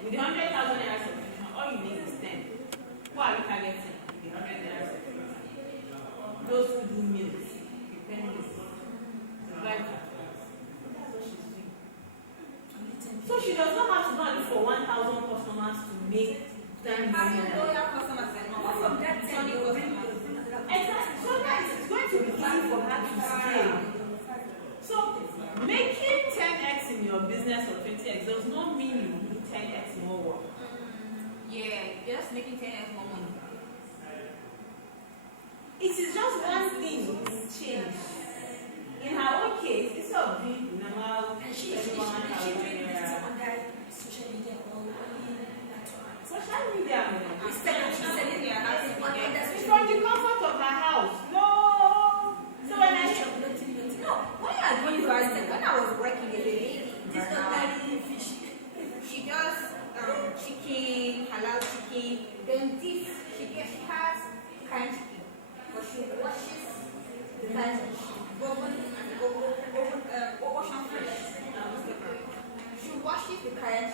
With the 100,000 naira subscription, all you need is 10. Who are you targeting with the 100 naira subscription? Those who do meals, prepare meals, provide for us. That's what she's doing. So she does not have to go and look for 1,000 customers to make 10 million. loyal customers and not from that 10 you will bring Exactly. So that it's going to be easy for her to scale. So making 10x in your business or 20x does not mean you will do 10x more work. Yeah, just making 10x more money. It is just one thing change. In her own case, instead of doing normal And she 31,000 doing it naira. on that social media or only natural. Social media. Instead of she's selling their house in the It's from the comfort of her house. No. So when I No, when I was going to Aztec, when I was working with a lady, This not carrying fish. she does chicken, halal chicken, then this, she has canned chicken. prepared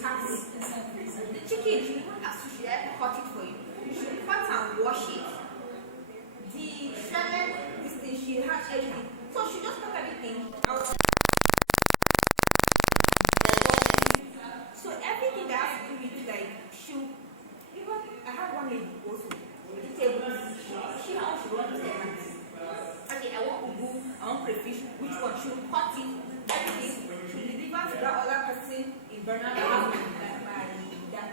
taxes. The chicken, she won't have to cut it for you. She cut and wash it. The shredded, this thing, she has everything. So she just cut everything out. So everything that has to do with like shoe, even I have one lady also, vegetables, she how she wants to say, okay, I want ugu, I want crayfish, which one? She'll cut it, everything, she'll deliver to that other person in Bernardo.